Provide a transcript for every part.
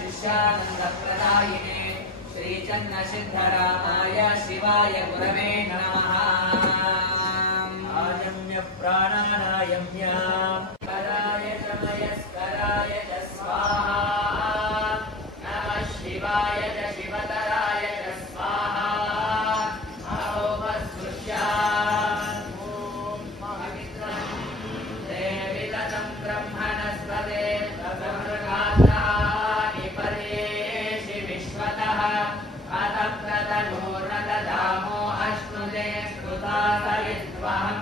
शिष्यानन्दप्रदायिने श्रीचन्नसिद्धरामाय शिवाय गुरवे नमः। आयम्य प्राणानायम्य कराय च मयस्कराय च स्वाहा। नमः शिवाय च शिवतराय च स्वाहा। अहोपस्पृश्यात् ॐ पवित्रं देविदतं ब्रह्मणस्पदे तदमृगात्राणि पर्येषि विश्वतः अतप्रतनूर्नदधामो अश्नुते स्मृता सविद्वहं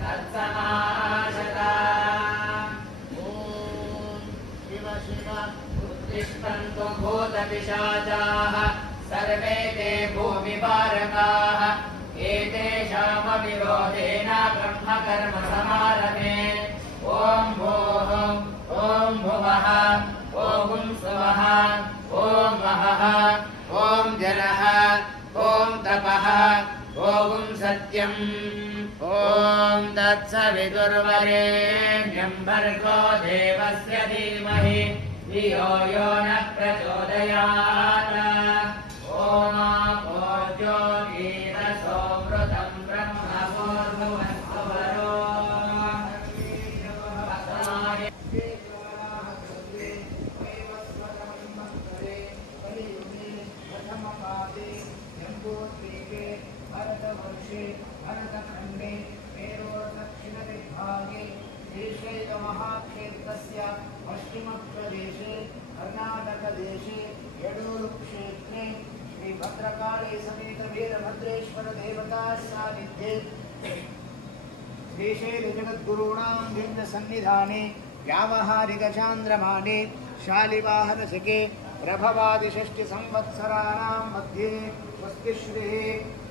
तत्समाशता। ॐ शिव शिव उत्तिष्ठन्तु भूतपिशाचाः सर्वे ते भूमिपारकाः। एतेषामविरोधेन ब्रह्मकर्म समारभे। ॐ भोः ॐ भुवः ॐ स्वः ॐ वहः ॐ जनः ॐ तपः ॐ सत्यम्। ॐ तत्सवितुर्वरेण्यं भर्गो देवस्य धीमहि धियो यो न प्रचोदयात्। ॐ आपोर्यो गीतसोमृतं ब्रह्मपूर्वमस्तु वरो। भरतखण्डे मेरोर्दक्षिणदिग्भागे श्रीशैलमहाक्षेत्रस्य पश्चिमप्रदेशे कर्नाटकदेशे यडूरुक्षेत्रे श्रीभद्रकाली समेत वीरभद्रेश्वर देवता सान्निध्ये श्रीशैलजगद्गुरूणां भिन्नसन्निधाने व्यावहारिकचान्द्रमाने शालिवाहनशके प्रभवादिषष्टिसंवत्सराणां मध्ये स्वस्तिश्रीः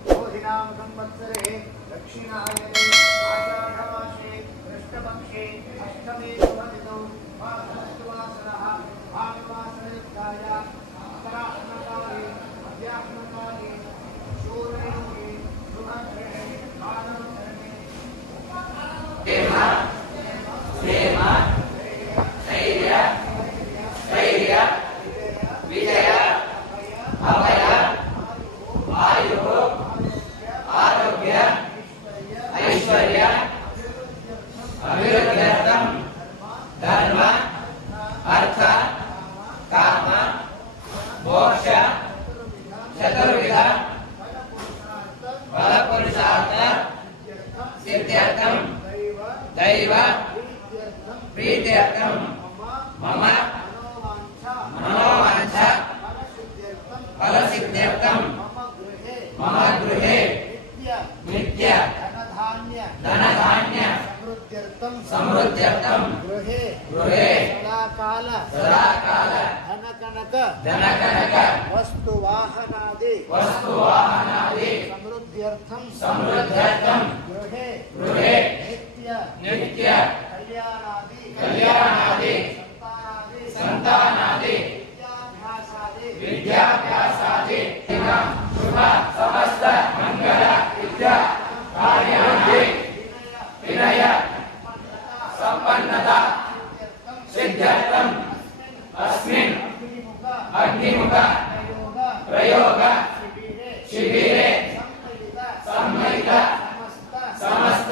बोधिनां संवत्सरे दक्षिणायने आषाढमासे कृष्णपक्षे अष्टमे शुभदिनौ वासरः भानुवासरयुक्ताय उत्तराह्नकाले मध्याह्नकाले शूरयोगे शुभग्रहे कालवचरणे स्थैर्य स्थैर्य विजय अभय आयुः आरोग्य ऐश्वर्य अभिवृद्ध्यर्थं धर्म अर्थ काम मोक्ष चतुर्विध फलपुरुषार्थ सिद्ध्यर्थं दैव प्रीत्यर्थं मम मनोवांछा फलसिद्ध्यर्थं मम गृहे नित्य धनधान्य समृद्ध्यर्थं गृहे सदाकाल धनकनक वस्तुवाहनादि समृद्ध्यर्थं गृहे नित्य कल्याणादि संतानादि विद्याभ्यासादि शुभ समस्त मंगल विद्या कार्यादि विनय संपन्नता सिद्ध्यर्थं अस्मिन् अग्निमुख प्रयोग शिबिरे सम्मिलित समस्त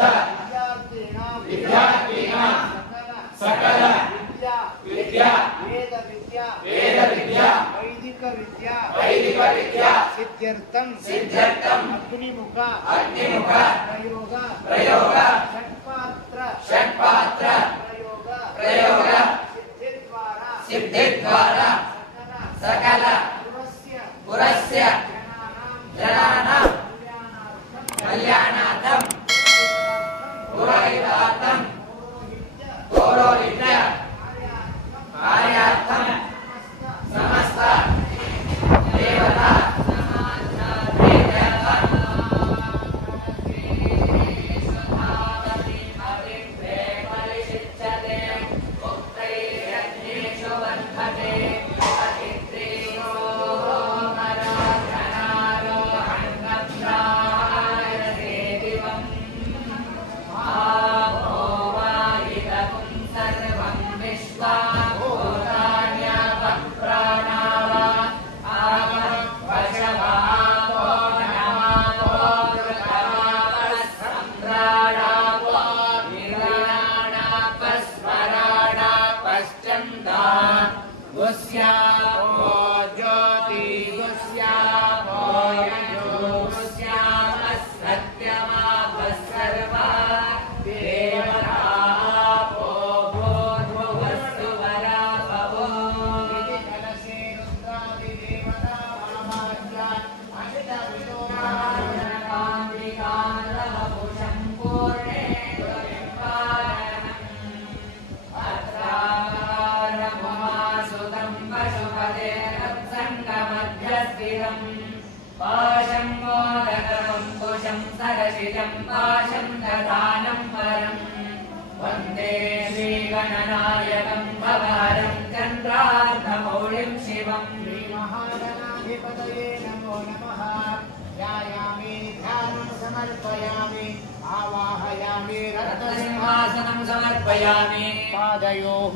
विद्यार्थीनां सकल विद्या वेद विद्या वैदिक विद्या सिद्ध्यर्थं अग्निमुख प्रयोग षट्पात्र प्रयोग सिद्धिद्वारा सकल पुरस्य जनानां कल्याणार्थं पुरोहितार्थं पौरोहित्य कार्यार्थं समस्त देवता ज्योति सत्यमापः सर्वा देवताः भूर्भुवस्सु वराभवो इति कलशे रुद्रादिदेवता महाभाग्यान् अमितविदोमानकान्तिकान्तवपुषं पूर्णेन्दुबिम्बाननम् अत्राकारमुमासुतं पशुपते तत्सङ्गमध्यस्थितम् पाशं मोदकमङ्कुशं सरसिजं पाशं दधानं परम् वन्दे श्रीगणनायकं भवहरं चन्द्रार्धमौळिं शिवम् श्रीमहागणाधिपतये नमो नमः ध्यायामि ध्यानं समर्पयामि आवाहयामि रत्नसिंहासनं समर्पयामि पादयोः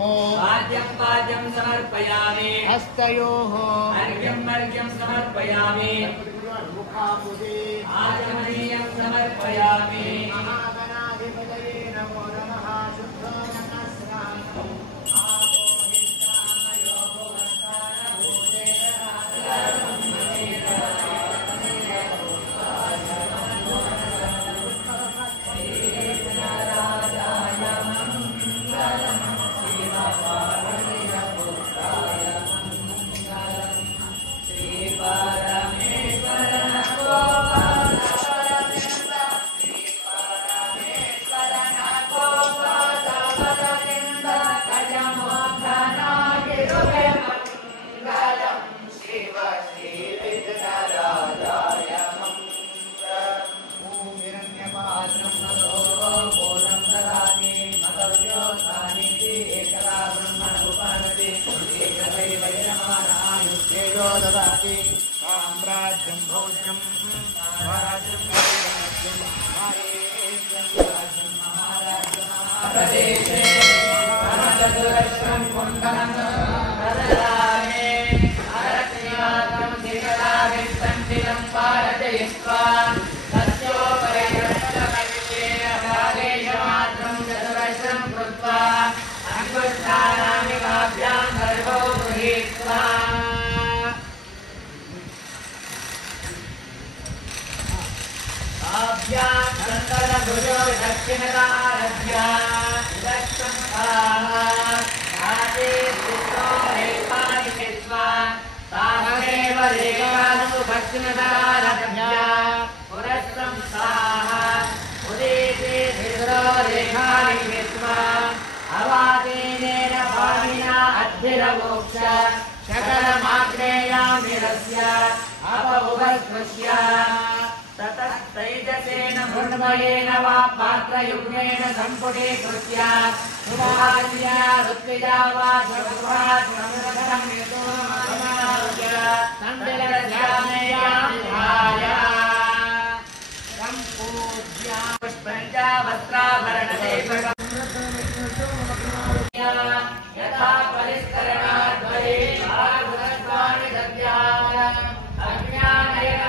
पाद्यं समर्पयामि हस्तयोः अर्घ्यं समर्पयामि मुखाबुधे आचमनीयं समर्पयामि महागणाधिपतये नमो नमः शुद्धोदकस्नानम् साम्राज्यं भोज्यं स्वराज्यं महाराज्यं महाराज्यं कुण्डलं प्रददामि अरतिमात्रं शिखराभिसन्धितं पारजयित्वा तस्योपरि आदेशमात्रं चतुरश्रं कृत्वा अङ्गुष्ठानामिकाभ्यां गर्भो गृहीत्वा दक्षिणदारभ्या पुरस्तं स्वाहा उदेशे रेखानि कृत्वा अवादेनेन पाणिना अद्भिरमोक्ष शकलमाग्नेयामिरस्य अपउपस्पृश्य ततस्तैजसेन मृण्मयेन वा पात्रयुग्मेन सम्पुटीकृत्य सुभार्य ऋत्विजा वा सुभात् समृद्धं यतोमानाय तण्डलध्यानयाध्याय सम्पूज्य पुष्पञ्च वस्त्राभरणदेवकम् यथा परिष्करणाद्वये भागवत्वानि दद्यात् अज्ञानयन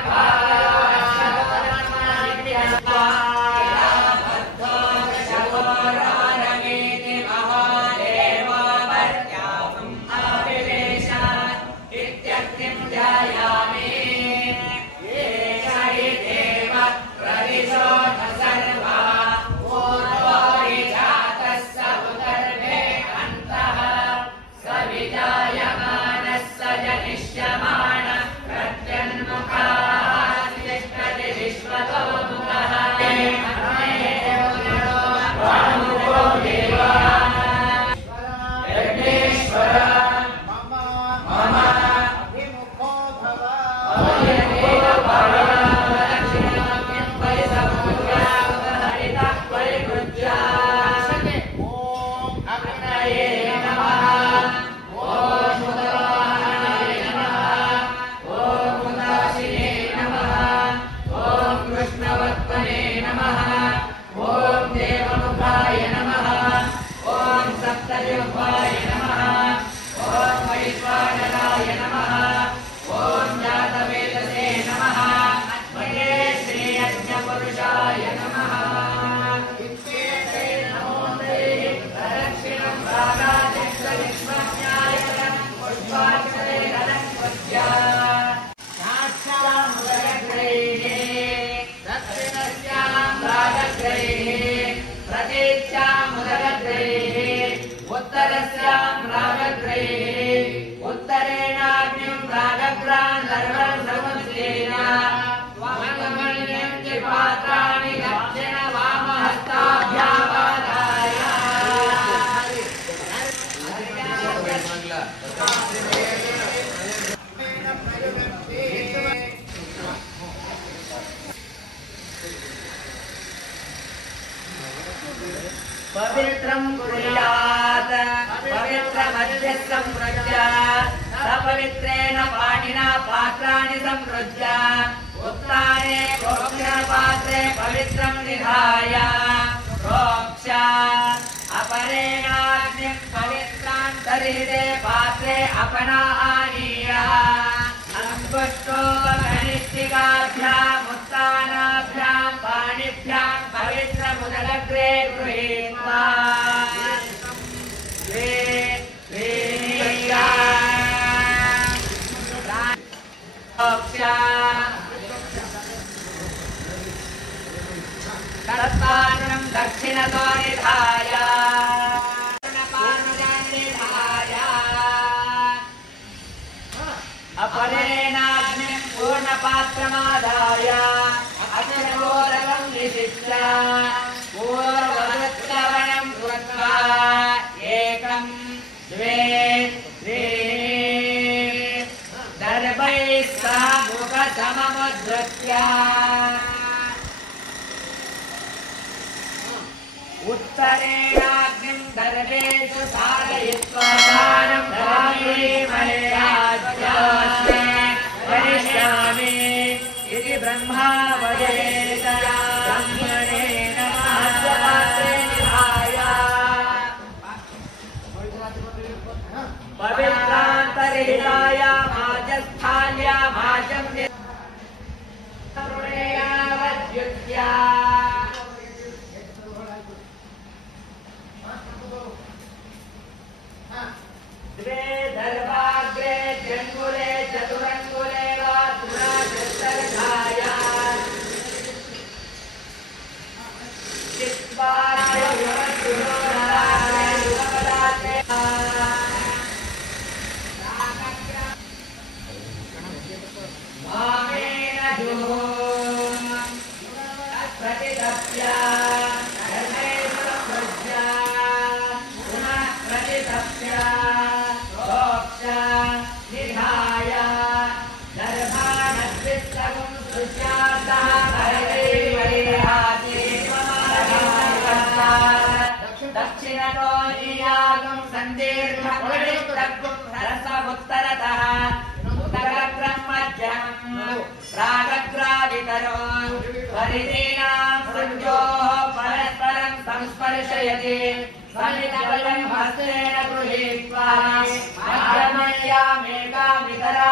पुष्पा सपवित्रेण पाणिना पात्राणि संसृज्य उत्ताने प्रोक्षणपात्रे पवित्रं निधाय प्रोक्ष अपरेणाग्निं पवित्रान्तरिते पात्रे अपनानीय अंगुष्ठोपकनिष्ठिकाभ्याम् उत्तानाभ्यां पाणिभ्यां पवित्रमुदग्रे गृहीत्वा तत्पात्रं दक्षिणतो निधाय अपरेणाग्निं पूर्णपात्रमादाय अग्निहोत्रं निशिष्य पूर्ववृत्तवनं कृत्वा एकं द्वे त्रीणि दर्भैः सह मुखसममुद्धृत्य उत्तरेणाग्निं दर्भेषु साधयित्वा दानं करिष्यामि इति ब्रह्मा वदेत ब्रह्मणेन पात्रे निधाय पवित्रान्तरिताय माजस्थान्य माजं वद्युत्य द्वे दर्भाग्रे त्र्यङ्गुले चतुरङ्गुले वा तुराजस्तरधाय चित्वाराय युवपदाते मामेन जुहोम प्रतिदप्य दक्षिणतो नियागं सन्दीर्घं रसमुत्तरतः उत्तरक्रं मध्यमं प्रागग्रावितरो परिधीनां संयोः परस्परं संस्पर्शयति समितबलं हस्तेन गृहीत्वा मध्यमय्यामेकामितरा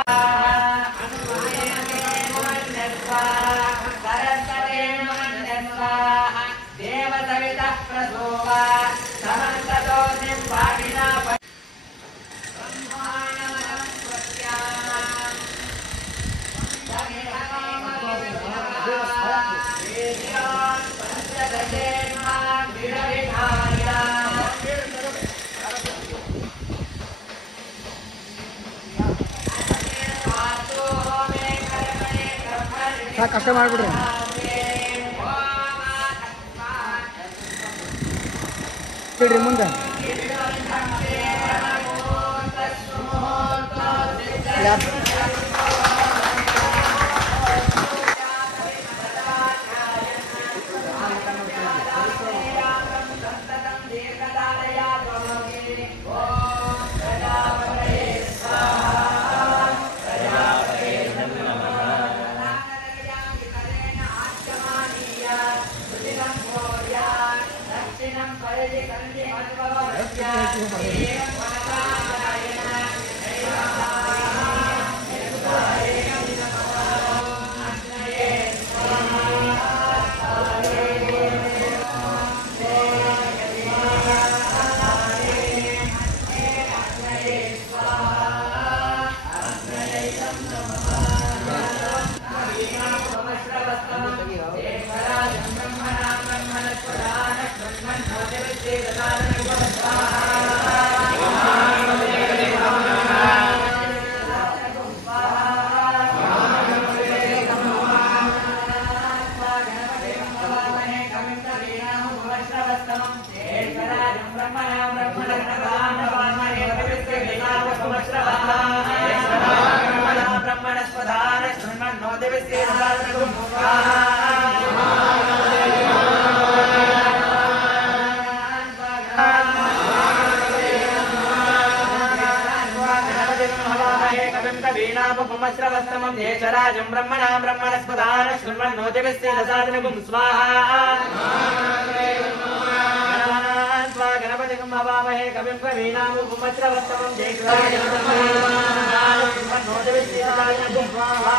देवसवितः प्रसोव समन्ततोऽग्निं पाणिना ब्रह्माणमलं प्रत्याम् वेद्यान् पञ्चदशेन्मान् विरविधाय कष्ट ಮಾಡಿಬಿಡ್ರಿ ಬಿಡ್ರಿ ಮುಂದೆ Bye. वीणापमश्रवस्तमं देशराजं ब्रह्मणां ब्रह्मणस्पदान शृण्वन्नोतिभिस्तेजसादनगुं स्वाहा गणपतिगं हवामहे कविं वीणापमश्रवस्तमं देशराजं ब्रह्मणां शृण्वन्नोतिभिस्तेजसादनगुं स्वाहा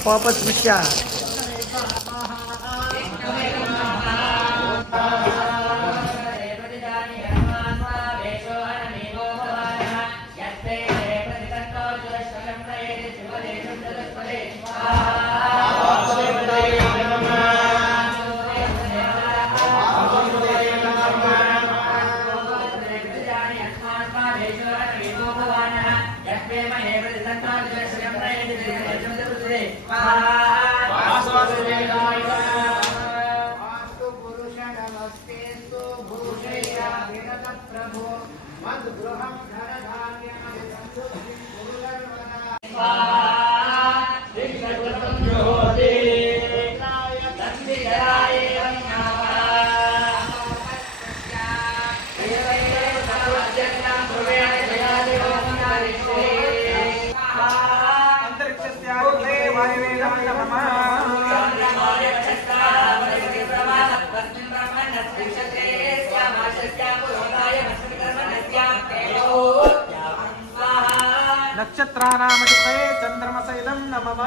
apa-apa spesial. नक्षत्रानामधिपते चन्द्रमसैदं नमः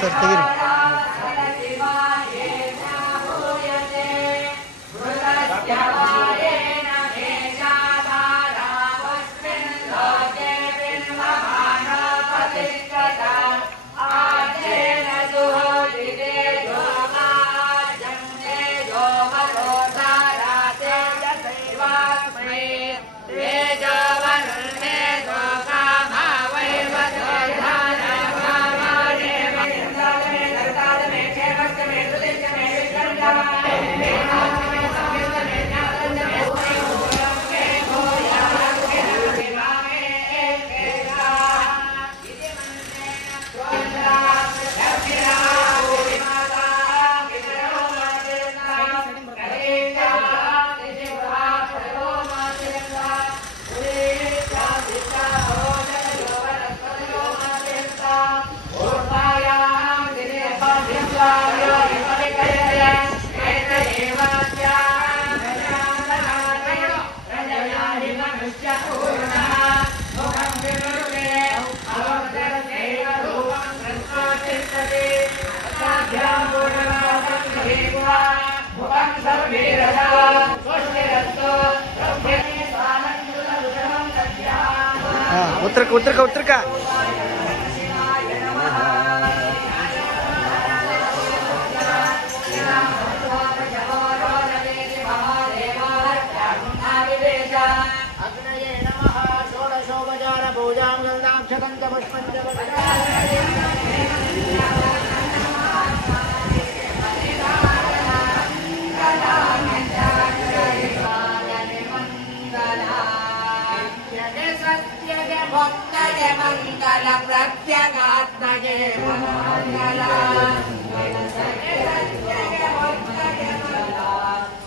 ಸರ್ ತೆಗೀರಿ. ಉತ್ತರಕ ಉತ್ತರಕ ಉತ್ತರಕ मंगल प्रत्यगात्मजे मंगल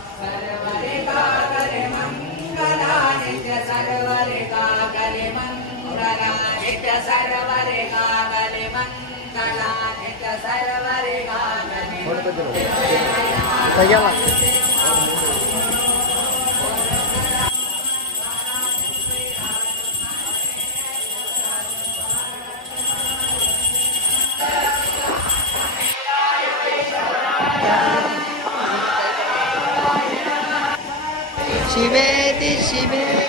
सर्वरे कागले मंगल नित्य सर्वरे कागले मंगल नित्य सर्वरे कागले मंगल नित्य सर्वरे कागले ಶಿವೇತಿ ಶಿವೇತಿ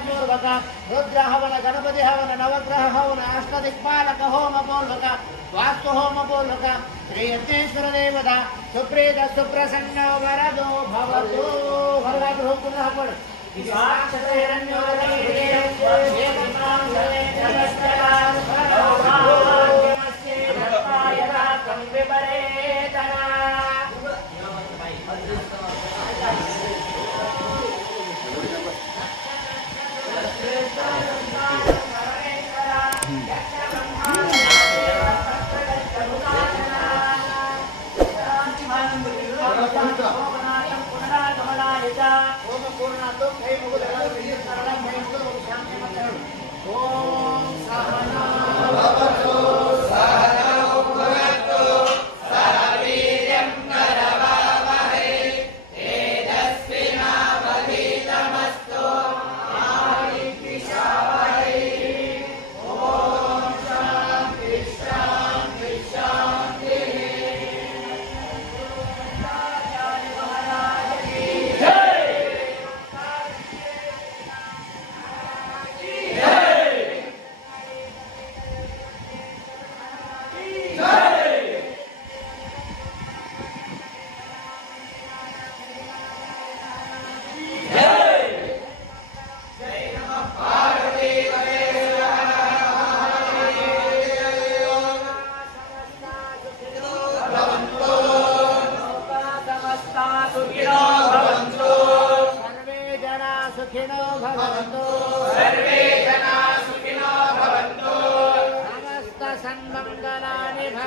रुद्र हवन गणपति हवन नवग्रह हवन अष्टदिक्पालक होम पूर्वक वास्तु होम पूर्वक श्री यज्ञेश्वर देवता सुप्रीत सुप्रसन्न वरदो भवतु वरदातु पुनः पढ़ ओम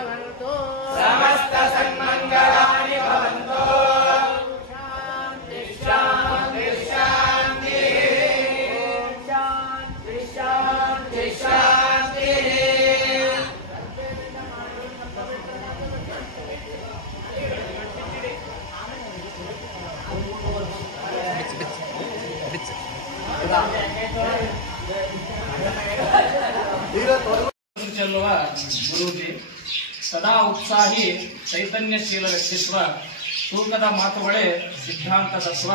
भवन्तु समस्त सन्मङ्गलानि भवन्तु शान्ति शान्ति शान्ति शान्ति शान्ति ಚೆಲ್ಲುವ ಗುರೂಜಿ ಸದಾ ಉತ್ಸಾಹಿ ಚೈತನ್ಯಶೀಲ ವ್ಯಕ್ತಿತ್ವ ತೂಕದ ಮಾತುಗಳೇ ಸಿದ್ಧಾಂತ ತತ್ವ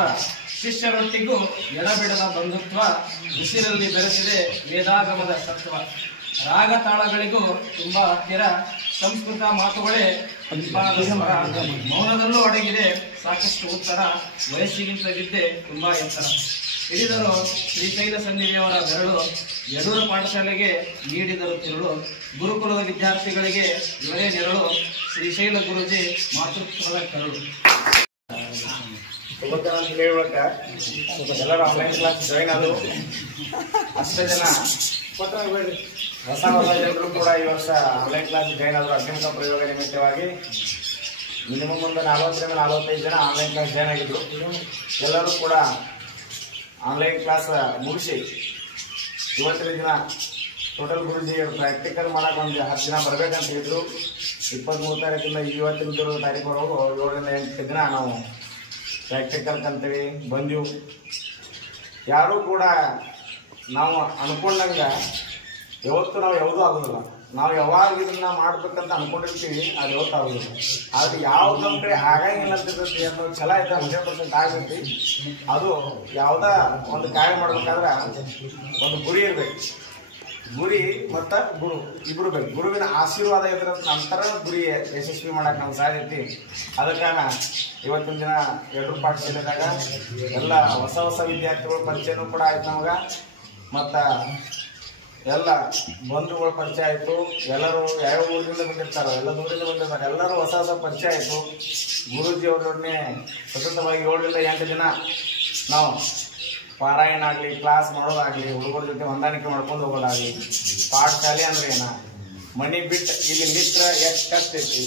ಶಿಷ್ಯರೊಟ್ಟಿಗೂ ಎಡಬಿಡದ ಬಂಧುತ್ವ ಉಸಿರಲ್ಲಿ ಬೆರೆಸಿದೆ ವೇದಾಗಮದ ಸತ್ವ ರಾಗ ತಾಳಗಳಿಗೂ ತುಂಬಾ ಹತ್ತಿರ ಸಂಸ್ಕೃತ ಮಾತುಗಳೇ ಇಂಪಾದ ಸ್ವರ ಮೌನದಲ್ಲೂ ಅಡಗಿದೆ ಸಾಕಷ್ಟು ಉತ್ತರ ವಯಸ್ಸಿಗಿಂತ ವಿದ್ಯೆ ತುಂಬಾ ಎತ್ತರ ಹಿಡಿದರು ಶ್ರೀಶೈಲ ಸನ್ನಿಧಿಯವರ ಬೆರಳು ಯಡೂರು ಪಾಠಶಾಲೆಗೆ ನೀಡಿದರು ತಿರುಳು ಗುರುಕುಲದ ವಿದ್ಯಾರ್ಥಿಗಳಿಗೆ ಇವರೇ ನೆರಳು ಶ್ರೀಶೈಲ ಗುರೂಜಿ ಮಾತೃತ್ವದ ಕರುಳು. ಎಲ್ಲರೂ ಆನ್ಲೈನ್ ಕ್ಲಾಸ್ ಜಾಯಿನ್ ಆದರು. ಅಷ್ಟೇ ಜನ ಹೊಸ ಹೊಸ ಜನರು ಕೂಡ ಈ ವರ್ಷ ಆನ್ಲೈನ್ ಕ್ಲಾಸ್ ಜಾಯಿನ್ ಆದರು. ಅತ್ಯಂತ ಪ್ರಯೋಗ ನಿಮಿತ್ತವಾಗಿ ಮಿನಿಮಮ್ ಒಂದು 40-45 ಜನ ಆನ್ಲೈನ್ ಕ್ಲಾಸ್ ಜಾಯಿನ್ ಆಗಿದ್ರು. ಎಲ್ಲರೂ ಕೂಡ ಆನ್ಲೈನ್ ಕ್ಲಾಸ್ ಮುಗಿಸಿ ಇವತ್ತಿನ ದಿನ ಟೋಟಲ್ ಗುರುಜಿ ಪ್ರಾಕ್ಟಿಕಲ್ ಮಾಡಕ್ಕೆ ಒಂದು 10 ದಿನ ಬರಬೇಕಂತ ಹೇಳಿದ್ರು. 23 ತಾರೀಕಿಂದ ಇವತ್ತಿನ ತಾರೀಕುವರೆಗೂ 7ರಿಂದ 8 ದಿನ ನಾವು ಪ್ರಾಕ್ಟಿಕಲ್ ಕಲ್ತೀವಿ ಬಂದೆವು. ಯಾರೂ ಕೂಡ ನಾವು ಅನ್ಕೊಂಡಂಗೆ ಯಾವತ್ತು ನಾವು ಯಾವುದೂ ಆಗೋದಿಲ್ಲ. ನಾವು ಯಾವಾಗ ಇದನ್ನ ಮಾಡ್ಬೇಕಂತ ಅನ್ಕೊಂಡಿರ್ತೀವಿ ಅದು ಯಾವತ್ತು ಆಗೋದಿಲ್ಲ. ಆದ್ರೆ ಯಾವ್ದು ನಮ್ಮ ಕಡೆ ಆಗಂಗಿಲ್ಲ ಅಂತಿರ್ತೈತಿ ಅನ್ನೋ ಛಲ ಇದ್ದ 100% ಆಗೈತಿ. ಅದು ಯಾವ್ದ ಒಂದು ಕಾರ್ಯ ಮಾಡ್ಬೇಕಾದ್ರೆ ಒಂದು ಗುರಿ ಇರ್ಬೇಕು. ಗುರಿ ಮತ್ತು ಗುರು ಇಬ್ರು ಬೇಕು. ಗುರುವಿನ ಆಶೀರ್ವಾದ ಇದ್ರ ನಂತರ ಗುರಿ ಯಶಸ್ವಿ ಮಾಡಕ್ಕೆ ನಮ್ಗೆ ಸಾಧ್ಯತೆ. ಅದಕ್ಕಾಗ ಇವತ್ತಿನ ದಿನ ಯಡೂರು ಪಾಠಶಾಲೆದಾಗ ಎಲ್ಲ ಹೊಸ ಹೊಸ ವಿದ್ಯಾರ್ಥಿಗಳ ಪರಿಚಯನೂ ಕೂಡ ಆಯ್ತು ನಮಗೆ. ಮತ್ತು ಎಲ್ಲ ಬಂಧುಗಳ ಪರಿಚಯ ಆಯಿತು. ಎಲ್ಲರೂ ಯಾವ ಊರಿಂದ ಬಂದಿರ್ತಾರೋ ಎಲ್ಲ ದೂರಿಂದ ಬಂದಿರ್ತಾರೆ. ಎಲ್ಲರೂ ಹೊಸ ಹೊಸ ಪರಿಚಯ ಆಯಿತು. ಗುರೂಜಿ ಅವರೊಡನೆ ಸತತವಾಗಿ 7ರಿಂದ 8 ದಿನ ನಾವು ಪಾರಾಯಣ ಆಗಲಿ ಕ್ಲಾಸ್ ಮಾಡೋದಾಗಲಿ ಹುಡುಗರ ಜೊತೆ ಹೊಂದಾಣಿಕೆ ಮಾಡ್ಕೊಂಡು ಹೋಗೋದಾಗಲಿ. ಪಾಠಶಾಲೆ ಅಂದ್ರೆ ಏನ ಮನಿ ಬಿಟ್ಟು ಇಲ್ಲಿ ಮಿತ್ರ ಎಷ್ಟು ಕಷ್ಟ ಐತಿ.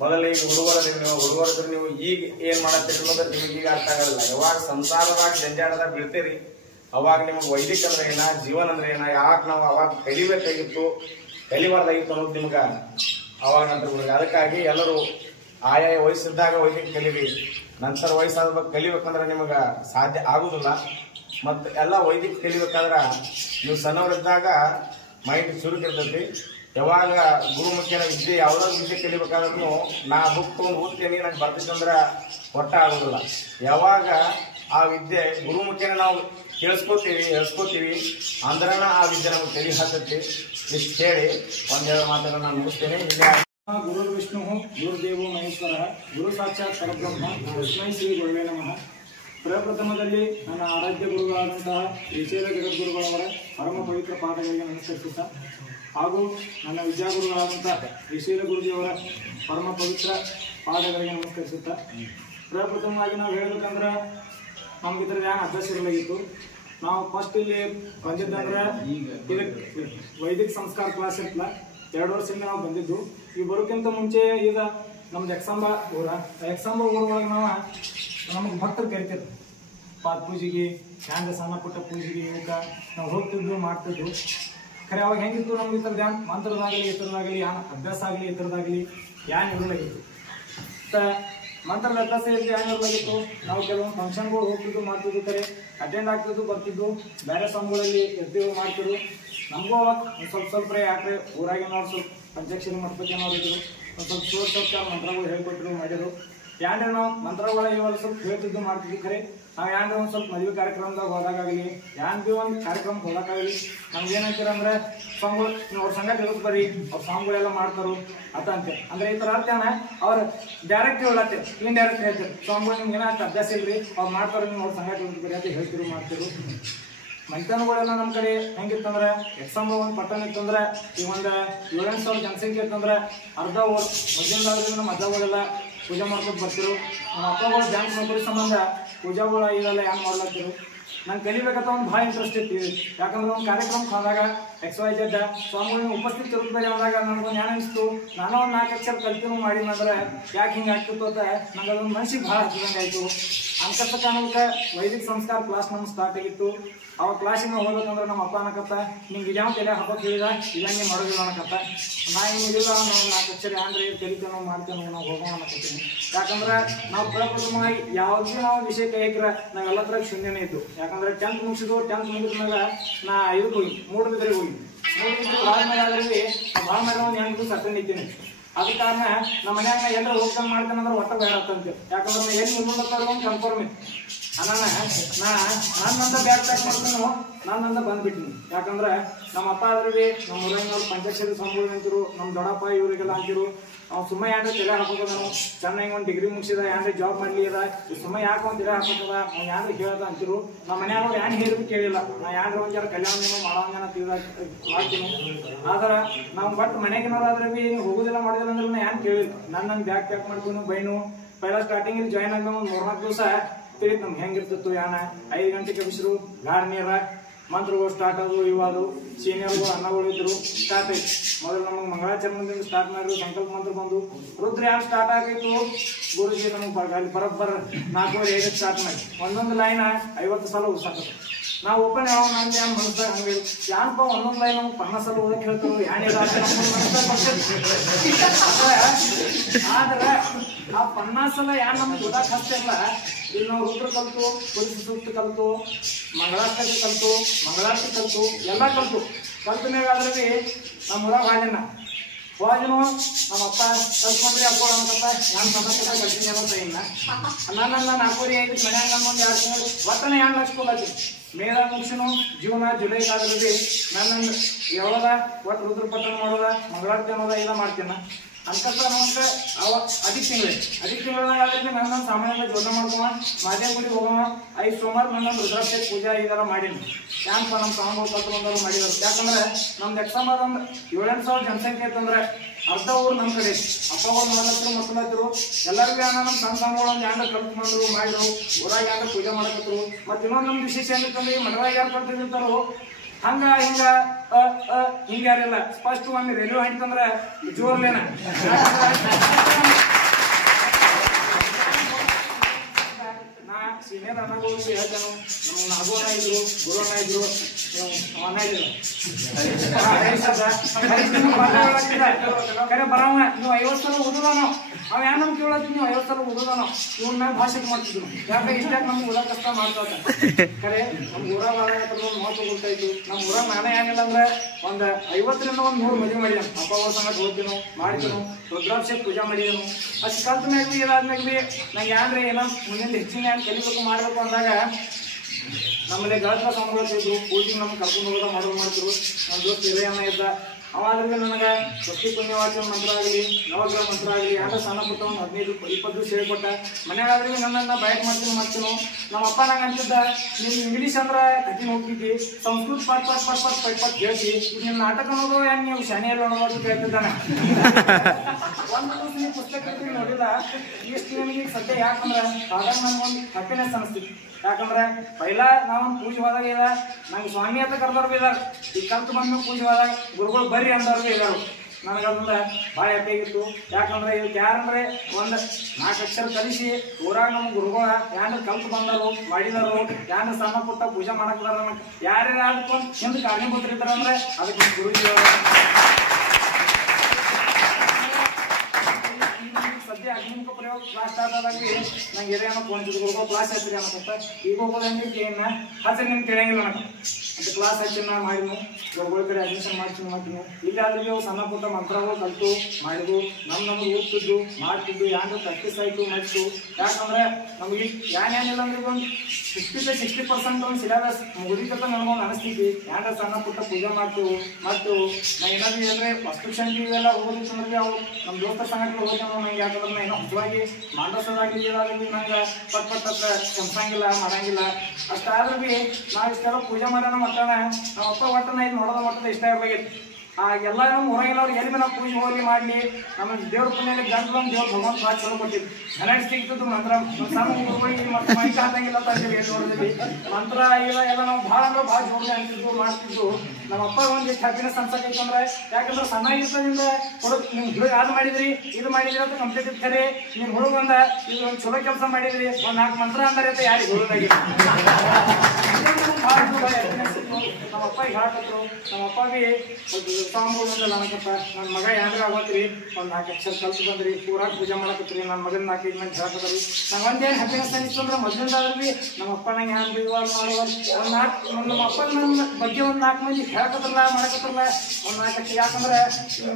ಮೊದಲು ಈಗ ಹುಡುಗರ ನೀವು ಈಗ ಏನ್ ಮಾಡತ್ತೀರಿ ಅನ್ನೋದ್ರ ನಿಮಗೆ ಈಗ ಅರ್ಥ ಆಗಲ್ಲ. ಯಾವಾಗ ಸಂಸಾರವಾಗಿ ಜಂಜಾಟದಾಗ ಬೀಳ್ತೀರಿ ಅವಾಗ ನಿಮ್ಗೆ ವೈದಿಕ ಅಂದ್ರೆ ಏನ ಜೀವನ ಅಂದ್ರೆ ಏನ ಯಾಕೆ ನಾವು ಅವಾಗ ಕಲಿಬೇಕಾಗಿತ್ತು ಕಲಿಬಾರ್ದಾಗಿತ್ತು ಅನ್ನೋದು ನಿಮ್ಗೆ ಅವಾಗ ನಂತರ. ಅದಕ್ಕಾಗಿ ಎಲ್ಲರೂ ಆಯಾ ವಯಸ್ಸಿದ್ದಾಗ ವೈದಿಕ ಕಲಿವಿ. ನಂತರ ವಯಸ್ಸಾದ ಕಲಿಬೇಕಂದ್ರೆ ನಿಮಗೆ ಸಾಧ್ಯ ಆಗುದಿಲ್ಲ. ಮತ್ತು ಎಲ್ಲ ವೈದಿಕ ಕಲಿಬೇಕಾದ್ರೆ ನೀವು ಸಣ್ಣವರಿದ್ದಾಗ ಮೈಂಡ್ ಚುರುಕಿರ್ತೈತಿ. ಯಾವಾಗ ಗುರುಮುಖಿನ ವಿದ್ಯೆ ಯಾವ್ದಾದ್ರು ವಿದ್ಯೆ ಕಲಿಬೇಕಾದ್ರೂ ನಾ ಬುಕ್ ತೊಗೊಂಡು ಓದ್ತೀನಿ ನಂಗೆ ಬರ್ತಿತ್ತಂದ್ರೆ ಒಟ್ಟ ಆಗೋದಿಲ್ಲ. ಯಾವಾಗ ಆ ವಿದ್ಯೆ ಗುರುಮುಖಿನ ನಾವು ಹೇಳ್ಸ್ಕೋತೀವಿ ಅಂದ್ರನ ಆ ವಿದ್ಯೆ ನಮ್ಗೆ ತಲೆ ಹತ್ತೈತಿ. ಇಷ್ಟು ಹೇಳಿ ಒಂದೆರಡು ಮಾತನ್ನು ನಾನು ಮುಗಿಸ್ತೇನೆ. ಗುರು ವಿಷ್ಣು ಗುರುದೇವೋ ಮಹೇಶ್ವರ ಗುರು ಸಾಕ್ಷಾತ್ ಪರಬ್ರಹ್ಮ ತಸ್ಮೈ ಶ್ರೀ ಗುರುವೇ ನಮಃ. ಪ್ರಪ್ರಥಮದಲ್ಲಿ ನನ್ನ ಆರಾಧ್ಯ ಗುರುಗಳಾದಂತಹ ಶ್ರೀಶೈಲ ಜಗದ್ಗುರುಗಳವರ ಪರಮ ಪವಿತ್ರ ಪಾದಗಳಿಗೆ ನಮಸ್ಕರಿಸುತ್ತಾ ಹಾಗೂ ನನ್ನ ವಿದ್ಯಾಗುರುಗಳಾದಂತಹ ಶ್ರೀಶೈಲ ಗುರುಜಿಯವರ ಪರಮ ಪವಿತ್ರ ಪಾದಗಳಿಗೆ ನಮಸ್ಕರಿಸುತ್ತಾ ಪ್ರಪ್ರಥಮವಾಗಿ ನಾವು ಹೇಳಬೇಕಂದ್ರೆ ನಮ್ಗೆ ಇದ್ರ ಏನು ಅಭ್ಯಾಸ ಇರಲಾಗಿತ್ತು. ನಾವು ಫಸ್ಟ್ ಇಲ್ಲಿ ಬಂದಿದ್ದಂದ್ರೆ ಇದಕ್ಕೆ ವೈದಿಕ ಸಂಸ್ಕಾರ ಕ್ಲಾಸ್ ಇರ್ತಲ್ಲ 2 ವರ್ಷದಿಂದ ನಾವು ಬಂದಿದ್ದು. ಈ ಬರೋಕ್ಕಿಂತ ಮುಂಚೆ ಈಗ ನಮ್ದು ಎಕ್ಸಾಂಬ ಊರೊಳಗೆ ನಮಗೆ ಭಕ್ತರು ಕರಿತಿದ್ರು ಪಾದ ಪೂಜೆಗೆ ಹ್ಯಾಂಗ ಸಣ್ಣ ಪುಟ್ಟ ಪೂಜೆಗೆ ಇವಕ್ಕೆ ನಾವು ಹೋಗ್ತಿದ್ದು ಮಾಡ್ತಿದ್ದು. ಖರೆ ಅವಾಗ ಹೆಂಗಿತ್ತು ನಮ್ಗೆ ಈ ಥರದ್ದು ಏನು ಮಂತ್ರದಾಗಲಿ ಈ ಥರದಾಗಲಿ ಏನು ಅಭ್ಯಾಸ ಆಗಲಿ ಈ ಥರದಾಗಲಿ ಏನು ಇರಲಾಗಿತ್ತು. ಮಂತ್ರದ ಅಭ್ಯಾಸ ಇದ್ದು ಏನು ಇರಲಾಗಿತ್ತು. ನಾವು ಕೆಲವೊಂದು ಫಂಕ್ಷನ್ಗಳು ಹೋಗ್ತಿದ್ದು ಮಾಡ್ತಿದ್ದು, ಖರೆ ಅಟೆಂಡ್ ಆಗ್ತಿದ್ದು ಬರ್ತಿದ್ದು, ಬೇರೆ ಸ್ವಾಮಿಗಳಲ್ಲಿ ಇರ್ತಿದ್ದು ಮಾಡ್ತಿದ್ರು. ನಮಗೂ ಸ್ವಲ್ಪ ಯಾಕ್ರೆ ಊರಾಗಿನವ್ರು ಸ್ವಲ್ಪ ಪಂಚಾಕ್ಷರಿ ಮಾಡ್ಬೇಕೇನೋರಿದ್ರು. ಒಂದು ಸ್ವಲ್ಪ ಮಂತ್ರಗಳು ಹೇಳ್ಕೊಟ್ರು ಮಾಡಿದ್ರು. ಯಾನ್ರೆ ನಾವು ಮಂತ್ರಗಳ ಇವಾಗ ಸ್ವಲ್ಪ ಹೇಳ್ತಿದ್ದು ಮಾಡ್ತಿದ್ದು. ಖರೆ ನಾವು ಯಾನ್ರೆ ಒಂದು ಸ್ವಲ್ಪ ಮದುವೆ ಕಾರ್ಯಕ್ರಮದಾಗ ಹೋದಾಗಲಿ ಯಾನ್ ಭೀ ಒಂದು ಕಾರ್ಯಕ್ರಮಕ್ಕೆ ಹೋಗೋಕ್ಕಾಗಲಿ ನಮ್ಗೆ ಏನಂತೀರ ಅಂದ್ರೆ ಸ್ವಾಮಿಗಳು ನೀವು ಅವ್ರ ಸಂಘ ಇರುತ್ತೆ ಬರ್ರಿ ಅವ್ರ ಸ್ವಾಮಿಗಳೆಲ್ಲ ಮಾಡ್ತಾರು ಅದ ಅಂತ. ಅಂದ್ರೆ ಈ ಥರ ಅರ್ಥನ ಅವ್ರು ಡೈರೆಕ್ಟ್ ಹೇಳತ್ತೀರಿ, ಇಂಡೈರೆಕ್ಟ್ ಹೇಳ್ತೀರಿ. ಸ್ವಾಮಿಗಳು ನಿಮ್ಗೆ ಏನೋ ಅಷ್ಟು ಅಭ್ಯಾಸ ಇಲ್ರಿ ಅವ್ರು ಮಾಡ್ತಾರೆ, ನೀವು ಅವ್ರ ಸಂಘ ಇರುತ್ತೆ ಬರ್ರಿ ಅಂತ ಹೇಳ್ತಿರು ಮಾಡ್ತಿರು. ಮನೆತನಗಳೆಲ್ಲ ನಮ್ಮ ಕಡೆ ಹೆಂಗಿತ್ತಂದ್ರೆ ಎಕ್ಸಾಮ್ ಒಂದು ಪಟ್ಟಣ ಇತ್ತಂದ್ರೆ ಈಗ ಒಂದು 7,000 ಜನಸಂಖ್ಯೆ ಇತ್ತಂದ್ರೆ ಅರ್ಧ ಊರು ಮೊದಲಿಂದಾದ್ರಿಂದ ನಮ್ಮ ಅಜ್ಜಗಳೆಲ್ಲ ಪೂಜೆ ಮಾಡ್ಕೊಂಡು ಬರ್ತಿರು. ನಮ್ಮ ಅಪ್ಪಗಳು ಬ್ಯಾಂಕ್ ನೌಕರಿ ಸಂಬಂಧ ಪೂಜಾಗಳು ಇವೆಲ್ಲ ಹೆಂಗೆ ಮಾಡ್ಲತ್ತಿರು. ನಂಗೆ ಕಲಿಬೇಕಂತ ಒಂದು ಭಾಳ ಇಂಟ್ರೆಸ್ಟ್ ಇತ್ತು. ಯಾಕಂದ್ರೆ ಒಂದು ಕಾರ್ಯಕ್ರಮಕ್ಕೆ ಹೋದಾಗ XYZ ಸ್ವಾಮಿಗಳನ್ನ ಉಪಸ್ಥಿತಿ ಇರೋದು ಬೇರೆ ಆದಾಗ ನನಗೊಂದು ಏನ್ ಅನಿಸ್ತು, ನಾನು ಒಂದು 4 ಅಕ್ಷರ ಕಲ್ತಿನೂ ಮಾಡಿನಂದ್ರೆ ಯಾಕೆ ಹಿಂಗೆ ಆಗ್ತಿತ್ತು ಅಂತ ನಂಗೆ ಅದೊಂದು ಮನಸ್ಸಿಗೆ ಭಾಳ ಹಚ್ಚಿದಂಗೆ ಆಯಿತು. ಅಂಕಸ ಕಾರಣಕ್ಕೆ ವೈದಿಕ ಸಂಸ್ಕಾರ ಕ್ಲಾಸ್ ನಮ್ಗೆ ಸ್ಟಾರ್ಟ್ ಆಗಿತ್ತು. ಅವಾಗ ಕ್ಲಾಸಿಗೆ ನಾವು ಹೋಗ್ಬೇಕಂದ್ರೆ ನಮ್ಮ ಅಪ್ಪ ಅನ್ನಕತ್ತ, ನಿಂಗೆ ಇದ್ಯಾವ ತಲೆ ಹಬ್ಬಕ್ಕೆ ಹೇಳಿದ ಇದಂಗೆ ಮಾಡೋದಿಲ್ಲ ಅನ್ನಕತ್ತ. ನಾ ಹಿಂಗಿಲ್ಲ, ನಾವು 4 ಅಕ್ಷರ ಏನ್ರಿ ಕಲಿತೇನೋ ಮಾಡ್ತೇನೋ ನಾವು ಹೋಗೋಣ ಅನ್ನಕತ್ತೀನಿ. ಯಾಕಂದ್ರೆ ನಾವು ಪ್ರಪ್ರಥಮವಾಗಿ ಯಾವುದೇ ನಾವು ವಿಷಯ ಕೈಯಕ್ರೆ ನಾವೆಲ್ಲ ಥರ ಶೂನ್ಯನೇ ಇತ್ತು. ಯಾಕಂದ್ರೆ 10th ಮುಗಿಸಿದ್ರು, 10th ಮುಗಿದ್ಮೇಲೆ ನಾ ಇದಕ್ಕೆ ಹೋಗಿ ಮೂಡುಬಿದ್ರೆಗೆ ಹೋಗಿ ಭಾಳ ಮೇಲೆ ಅದರಲ್ಲಿ ಭಾಳ ಮೇಲೆ ಒಂದು 8 ದಿವಸ ಅಟೆಂಡ್ ಇದ್ದೀನಿ. ಅದ ಕಾರಣ ನಮ್ಮ ಮನ್ಯಾಗ ಎಲ್ಲರೂ ಹೋಗ್ತಾನೆ ಮಾಡ್ತಾನೆ ಅಂದ್ರೆ ಒಟ್ಟ ಬೇಡ ಅಂತಂತೆ. ಯಾಕಂದ್ರೆ ನಾ ಎಲ್ಲಿ ನಿಲ್ಕೊಂಡಾರ ಒಂದು ಕನ್ಫರ್ಮ್ ಇತ್ತು. ನನ್ನಂತ ಬ್ಯಾಗ್ ಪ್ಯಾಕ್ ಮಾಡ್ತೀನಿ, ನನ್ನಂತ ಬಂದ್ಬಿಟ್ಟಿನಿ. ಯಾಕಂದ್ರೆ ನಮ್ಮ ಅಪ್ಪ ಆದ್ರೂ ನಮ್ಮ ಊರಾಗ ಪಂಚಾಕ್ಷರಿ ಸಂಬಳ ಅಂತಿರು, ನಮ್ಮ ದೊಡ್ಡಪ್ಪ ಇವರಿಗೆಲ್ಲ ಅಂತಿರು ಅವ್ನು ಸುಮ್ಮನೆ ಏನ್ರಿ ತಲೆ ಹಾಕೋದ, ನಾವು ಚೆನ್ನಾಗಿ ಒಂದು ಡಿಗ್ರಿ ಮುಗಿಸಿದ ಏನ್ರಿ ಜಾಬ್ ಮಾಡ್ಲಿ ಅದ, ಸುಮ್ಮನೆ ಯಾಕೆ ಒಂದು ತಲೆ ಹಾಕೋದ ಅವ್ನು ಏನ್ರಿ ಕೇಳದ ಅಂತಿರು. ನಮ್ಮ ಮನ್ಯಾಗ ಏನ್ ಹೇಳಿದ್ರು ಕೇಳಿಲ್ಲ. ನಾ ಏನ್ರಿ ಒಂದ್ ಜರ ಕಲ್ಯಾಣ ಮಾಡೋಂಗನ ಮಾಡ್ತೀನಿ. ಆದ್ರೆ ನಾವು ಬಟ್ ಮನೆಗಿನವ್ರಾದ್ರೆ ಭೀ ಹೋಗುದಿಲ್ಲ ಮಾಡೋದಿಲ್ಲ ಅಂದ್ರೆ ನಾ ಏನ್ ಕೇಳಿಲ್ಲ. ನನ್ನ ಬ್ಯಾಗ್ ಪ್ಯಾಕ್ ಮಾಡ್ತೀನಿ ಬೈನು. ಪೈಲ ಸ್ಟಾರ್ಟಿಂಗ್ ಇಲ್ಲಿ ಜಾಯ್ನ್ ಆಗಿ ಒಂದು 3-4 ದಿವಸ ತಿಳಿತು ನಮ್ಗೆ ಹೆಂಗಿರ್ತಿತ್ತು. ಯಾನ 5 ಗಂಟೆಗೆ ಬಿಸಿರು ಗಾರ್ ನೀರ ಮಂತ್ರಗಳು ಸ್ಟಾರ್ಟ್ ಆದವು. ಇವಾದು ಸೀನಿಯರ್ಗಳು ಅನ್ನಗಳು ಇದ್ರು ಸ್ಟಾರ್ಟ್ ಆಯ್ತು. ಮೊದಲು ನಮಗೆ ಮಂಗಳಾಚರಣದಿಂದ ಸ್ಟಾರ್ಟ್ ಮಾಡಿದ್ರು, ಸಂಕಲ್ಪ ಮಂತ್ರ ಬಂದು ರುದ್ರ ಯಾರು ಸ್ಟಾರ್ಟ್ ಆಗಿತ್ತು. ಗುರುಜಿ ನಮಗೆ ಅಲ್ಲಿ ಬರೋಬ್ಬರ 4:05 ಸ್ಟಾರ್ಟ್ ಮಾಡಿ ಒಂದೊಂದು ಲೈನ್ 50 ಸಲ ಉಸಾಕ. ನಾವು ಓಪನ್ ಯಾವ ನಂಗೆ ಏನು ಮನಸ್ಸಾಗ ಹಂಗೆ ಯಾನಪ್ಪ ಒಂದೊಂದು ಲೈನ್ ನಮ್ಗೆ 50 ಸಲ ಓದಕ್ಕೆ ಹೇಳ್ತಾರೆ. ಏನಿಲ್ಲ ಆದ್ರೆ ಆ 50 ಸಲ ಯಾರು ನಮ್ಗೆ ಓದಕ್ಕೆ ಹಚ್ಚಿಲ್ಲ. ಇಲ್ಲಿ ನಾವು ರುದ್ರ ಕಲ್ತು, ಪುರುಷ ಸೂಕ್ತ ಕಲ್ತು, ಮಂಗಳಾಷ್ಟಕ ಕಲ್ತು, ಮಂಗಳಾರತಿ ಕಲ್ತು, ಎಲ್ಲ ಕಲ್ತು ಮ್ಯಾಗಾದ್ರೆ ಭೀ ನಮ್ಮ ಊರಾಗ ವಾಜನು ನಮ್ಮ ಅಪ್ಪ ಕಲ್ತು ಬಂದ್ರೆ ಹಾಕೋಣ ಅಂತಪ್ಪ. ನಾನು ಸಂಬಂಧ ಕಲ್ತೀನಿ ಅನ್ನೋ ಇನ್ನ ನನ್ನ 4:05 ಮನ್ಯಾಗ ನಮ್ಮೊಂದು 2 ತಿಂಗಳು ಒಟ್ಟನೆ 2 ಲಕ್ಷ ಕೊಡ್ಲತ್ತೀನಿ. ಮೇದ ಮುಗಿಸಿನು ಜೀವನ ಜುಲೈ ಆದ್ರೆ ನನ್ನ ಯಾವಾಗ ಒಟ್ಟು ರುದ್ರಪಟ್ಟಣ ಮಾಡೋದ, ಮಂಗಳಾರತಿ ಅನ್ನೋದ ಇಲ್ಲ ಮಾಡ್ತೇನೆ ಅನ್ಕತ್ತ ನಮಗೆ ಅವ ಅದಿಕ್ ತಿಂಗಳದಾಗ ಆದ್ರೆ ನನ್ನ ಸಾಮಾನ್ಯ ಜೋಡಣೆ ಮಾಡ್ಕೋಣ, ಮಾದೇ ಗುಡಿ ಹೋಗೋಣ. 5 ಸೋಮವಾರ ನನ್ನ ರುದ್ರಾಕ್ಷ ಪೂಜಾ ಇದೆಲ್ಲ ಮಾಡೀನಿ. ಯಾಕಪ್ಪ ನಮ್ಮ ಸಾಮಗಳು ಕತ್ತು ಬಂದವರು ಮಾಡಿದ್ರು. ಯಾಕಂದ್ರೆ ನಮ್ದು ಎಕ್ಸಾಮ್ ಆದಂದ್ರೆ 7,000 ಜನಸಂಖ್ಯೆ ಐತಂದ್ರೆ ಅರ್ಧ ಊರು ನಮ್ಮ ಕಡೆ ಅಪ್ಪಗಳು ಮಾಡಲತ್ತರು ಮಕ್ಕಳತ್ತರು ಎಲ್ಲರಿಗೂ ನಮ್ಮ ಸಣ್ಣ ಸಾಮಗಳು ಒಂದು 2 ಕಲ್ತು ಮಾಡಿದ್ರು ಮಾಡಿದ್ರು. ಊರಾಗ 2 ಪೂಜೆ ಮಾಡಕತ್ರು. ಮತ್ತೆ ಇನ್ನೊಂದು ನಮ್ಮ ವಿಶೇಷ ಏನಿತ್ತಂದ್ರೆ ಈ ಮಠದಾಗ ಯಾರು ಕಲ್ತಿರ್ತಾರೋ ಹಂಗ ಹಿಂಗ ಹಿಂಗ ಯಾರಿಲ್ಲ. ಫಸ್ಟ್ ಒಮ್ಮೆ ರೈಲ್ವೆ ಹಿಡಿತಂದ್ರೆ ಜೋರ್ಲೇನ ನಾ ಸೀನಿಯರ್ ಅನ್ನಗಳು ಹೇಳ್ತೇನು. ನಮ್ಮ ನಾಗೋನ ಇದ್ರು, ಗುರುವಣ್ಣ ಇದ್ರು, ಅಣ್ಣ ಇದ್ರು ಕರೆ ಬರವನ. ನೀವು 50 ಸಲ ಓದೋದಾನೋ ಅವ ಏನ್ ನಮ್ಗೆ ಕೇಳತ್ತೀವಿ, ನೀವು 50 ಸಲ ಓದೋದಾನೋ ಇವನ್ ಮ್ಯಾಗ ಭಾಷೆ ಮಾಡ್ತಿದ್ರು. ಯಾಕೆ ಇಷ್ಟಾಗ ನಮ್ಗೆ ಓದೋ ಕಷ್ಟ ಮಾಡ್ತಾವ. ಕರೆ ನಮ್ಗೆ ಊರಾಗ ಮಹತ್ವ ಗೊತ್ತಾಯ್ತು. ನಮ್ಮ ಊರಾಗ ನಾನೇ ಏನಿಲ್ಲ ಅಂದ್ರೆ ಒಂದು 50ರಿಂದ 100 ಮದುವೆ ಮಾಡಿದ. ಅಪ್ಪ ಅವ್ರ ಸಂಗಟ ಓದ್ತೀನು ಮಾಡಿದನು, ರುದ್ರಾಕ್ಷ ಪೂಜಾ ಮಾಡಿದನು. ಅಷ್ಟು ಕಲ್ತ ಮ್ಯಾಗ ಭೀ ಇದಾದ್ಮ್ಯಾಗ ಭೀ ನಂಗೆ ಏನ್ರಿ ಏನೋ ಮುಂದಿನ ಹೆಚ್ಚಿನ ಏನ್ ಕಲಿಬೇಕು ಮಾಡ್ಬೇಕು ಅಂದಾಗ ನಮ್ಮಲ್ಲಿ ಗಳತ್ರ ಸಂಬಳಿಸಿದ್ರು. ಪೂಜೆಗೆ ನಮ್ಗೆ ಕರ್ಕೊಂಡು ಹೋಗೋದ ಮಾಡೋದು ಮಾಡ್ತಿರು. ನನ್ನ ದೋಸ್ತ ಹಿರಿಯಣ್ಣ ಇದ್ದ. ಅವಾದ್ರಿಂದ ನನಗೆ ಭಕ್ತಿ ಪುಣ್ಯವಾಚನ ಮಂತ್ರ ಆಗಲಿ, ನವಗ್ರಹ ಮಂತ್ರ ಆಗಲಿ, ಯಾಕೆ ಸಣ್ಣ ಪುಟ್ಟ 15-20 ದಿವಸ ಹೇಳ್ಕೊಟ್ಟ. ಮನೆಯಾದ್ರೆ ನನ್ನನ್ನು ಬಯಕ್ ಮಾಡ್ತೀನೋ. ನಮ್ಮ ಅಪ್ಪ ನಂಗೆ ಅಂತಿದ್ದ, ನೀನು ಇಂಗ್ಲೀಷ್ ಅಂದ್ರೆ ಕಠಿಣ ಹೋಗ್ತಿದ್ದಿ, ಸಂಸ್ಕೃತ ಪಟ್ ಹೇಳ್ತಿ, ನಿನ್ನ ನಾಟಕ ಅನ್ನೋದು ಏನ್ ನೀವು ಶನಿಯಲ್ಲಿ ಅನ್ನೋದು ಕೇಳ್ತಿದ್ದಾನೆ. ಒಂದು ದಿವಸ ನೀವು ಪುಸ್ತಕ ನೋಡಿಲ್ಲ ಇಷ್ಟು ನಿಮಗೆ ಸದ್ಯ. ಯಾಕಂದ್ರೆ ಆಗ ನನಗೊಂದು ಹ್ಯಾಪಿನೆಸ್ ಅನಿಸ್ತಿತ್ತು. ಯಾಕಂದ್ರೆ ಪೈಲ ನಾವೊಂದು ಪೂಜೆ ಹೋದಾಗ ಇಲ್ಲ ನಂಗೆ ಸ್ವಾಮಿ ಅಂತ ಕರೆದವ್ರು ಬಿ ಇದಾರೆ. ಈ ಕಲ್ತು ಬಂದು ಪೂಜೆ ಹೋದಾಗ ಗುರುಗಳು ಬರ್ರಿ ಅಂದವ್ರು ಬಿ ಇದಾರು. ನನಗಂದ್ರೆ ಭಾಳ ಹ್ಯಾಪಿ ಆಗಿತ್ತು. ಯಾಕಂದ್ರೆ ಇದಕ್ಕೆ ಯಾರಂದ್ರೆ ಒಂದು 4 ಅಕ್ಷರ ಕಲಿಸಿ ಊರಾಗ ನಮ್ಮ ಗುರುಗಳ ಯಾರು ಕಲ್ತು ಬಂದರು ಮಾಡಿದರು, ಯಾರು ಸಣ್ಣ ಪುಟ್ಟ ಪೂಜೆ ಮಾಡಕ್ದಾರ, ಯಾರ್ಯಾರು ಅದಕ್ಕೊಂದು ಹಿಂದೆ ಕಾರಣೀಭೂತರಿರ್ತಾರ ಅಂದ್ರೆ ಅದಕ್ಕೆ ಗುರುಜಿ ಸದ್ಯ ಅಗ್ನಿಮುಖ ಪ್ರಯೋಗ ಕ್ಲಾಸ್ ಸ್ಟಾರ್ಟ್ ಆದಾಗಿ ನಂಗೆ ಏನೋ ಫೋನ್ ಕ್ಲಾಸ್ ಹಚ್ಚಿರಿ ಅನ್ನತ್ತ. ಈಗ ಹೋಗೋದಂಗೆ ಏನ ಹಚ್ಚರಿ ನಿಮ್ಗೆ ತಿಳಿಯಂಗಿಲ್ಲ ನನಗೆ ಅಂತ ಕ್ಲಾಸ್ ಹಚ್ಚಿ ನಾ ಮಾಡಿದ್ನು. ಒಬ್ಬಳ ಕಡೆ ಅಡ್ಮಿಷನ್ ಮಾಡ್ತೀನಿ. ಇಲ್ಲಿ ಆದ್ರೆ ಅವು ಸಣ್ಣ ಪುಟ್ಟ ಮಂತ್ರಗಳು ಕಲ್ತು ಮಾಡಿದ್ವು. ನಮ್ಗೆ ಓದ್ತಿದ್ದು ಮಾಡ್ತಿದ್ದು ಯಾರು ಪ್ರಾಕ್ಟೀಸ್ ಆಯ್ತು ಮಾಡಿತ್ತು. ಯಾಕಂದ್ರೆ ನಮಗೆ ಏನಿಲ್ಲ ಅಂದ್ರೆ ಒಂದು 50-60% ಒಂದು ಸಿಲೆಬಸ್ ಮುಗಿದತ್ತ ನನಗೊಂದು ಅನಿಸ್ತಿದ್ವಿ. ಯಾರು ಸಣ್ಣ ಪುಟ್ಟ ಪೂಜೆ ಮಾಡ್ತೇವೆ. ನಾ ಏನಾದ್ರು ಅಂದ್ರೆ ವಸ್ತುಕ್ಷಣ ಇವೆಲ್ಲ ಓದಿತ್ತಂದ್ರೆ ಅವು ನಮ್ಮ ದೋಸ್ತರ ಸಂಘಟನೆ ಹೋಗ್ತೇವೆ. ನಂಗೆ ಯಾಕಂದ್ರೆ ಏನೋ ಹೊಸವಾಗಿ ಮಾಂಡಸೋದಾಗಲಿ ಇದಾಗಲಿ ನಂಗೆ ಪಟ್ ಕೆಲ್ಸಂಗಿಲ್ಲ ಮಾಡಂಗಿಲ್ಲ. ಅಷ್ಟಾದ್ರೂ ಭೀ ನಾವು ಇಷ್ಟೆಲ್ಲ ಪೂಜೆ ಮಾಡೋಣ ಮಟ್ಟಣ ನಮ್ಮ ಅಪ್ಪ ಒಟ್ಟನ ಇದು ನೋಡೋದ ಮಟ್ಟದ ಇಷ್ಟ ಇರ್ಬೇಕಿತ್ತು. ಎಲ್ಲ ನಮ್ಮ ಹೊರಗಿನವ್ರಿಗೆ ಎಲ್ಲಿ ನಾವು ಪೂಜೆ ಹೋಗಿ ಮಾಡಲಿ ನಮ್ಮ ದೇವ್ರ ಪುಣ್ಯಲ್ಲಿ ಗಂಟು ನಮ್ಮ ದೇವ್ರ ಭಗವಂತ ಭಾಳ ಚಲೋ ಕೊಟ್ಟಿದ್ದು ಕನ್ನಡ ಸಿಗ್ತದ್ದು ಮಂತ್ರ ಸಣ್ಣ ಹುಡುಗರಿಗೆ ಮತ್ತೆ ಮೈಕ್ ಹಾಕಂಗಿಲ್ಲ ಅಂತ ಹೇಳಿ ನೋಡಿದ್ವಿ ಮಂತ್ರ ಎಲ್ಲ ನಾವು ಭಾಳ ಅಂದ್ರೆ ಭಾಳ ಜೋಡಿ ಅಂತಿದ್ದು ಮಾಡ್ತಿದ್ದು ನಮ್ಮ ಅಪ್ಪ ಒಂದು ಎಷ್ಟು ಹ್ಯಾಪಿನೆಸ್ ಅನ್ಸಕೈತೆ ಅಂದ್ರೆ ಯಾಕಂದ್ರೆ ಸಣ್ಣಾಗಿರ್ತದಿಂದ ಹುಡುಗ ನೀವು ಹುಡುಗ ಅದು ಮಾಡಿದ್ರಿ ಇದು ಮಾಡಿದ್ರಿ ಅಂತ ಕಂಪ್ಲೀಟ್ ಇರ್ತಾರೆ ನಿಮ್ಮ ಹುಡುಗ ಬಂದ ಇದು ಒಂದು ಚಲೋ ಕೆಲಸ ಮಾಡಿದ್ರಿ ಒಂದು 4 ಮಂತ್ರ ಅಂದ್ರೆ ಅಂತ ಯಾರಿಗೆ ಹುಡುಗಾಗಿದೆ ಭಾಳ ಹ್ಯಾಪಿನೆಸ್ ಇತ್ತು ನಮ್ಮ ಅಪ್ಪ ಈಗ ಹಾಕತ್ರು ನಮ್ಮ ಅಪ್ಪ ಭೀ ಸ್ವಾಮಿಗಳು ಬಂದಲ್ಲ ಅನ್ನಕತ್ತ ನನ್ನ ಮಗ ಯಾವ್ದು ಆಗೋತ್ರಿ ಒಂದು 4 ಅಕ್ಷರ ಕಲ್ತು ಬಂದ್ರಿ ಊರಾಗ ಪೂಜೆ ಮಾಡಕತ್ರಿ ನನ್ನ ಮಗನ 4-5 ಮಂದಿ ಹೇಳಕತ್ರಿ ನಂಗೆ ಒಂದೇನು ಹ್ಯಾಪಿನೆಸ್ ಅನಿಸ್ತು ಅಂದ್ರೆ ಮೊದಲಿಂದಾದ್ರೂ ಭೀ ನಮ್ಮ ಅಪ್ಪ ನಂಗೆ ಹ್ಯಾಂಗ ಬಿಡುವಾಗ ಮಾಡುವ ನಮ್ಮ ಅಪ್ಪ ನನ್ನ ಬಗ್ಗೆ ಒಂದು 4 ಮಂದಿ ಹೇಳಕತ್ರಲ್ಲ ಮಾಡಕತ್ರಲ್ಲ ಒಂದು 4 ಅಕ್ಷರ ಯಾಕಂದ್ರೆ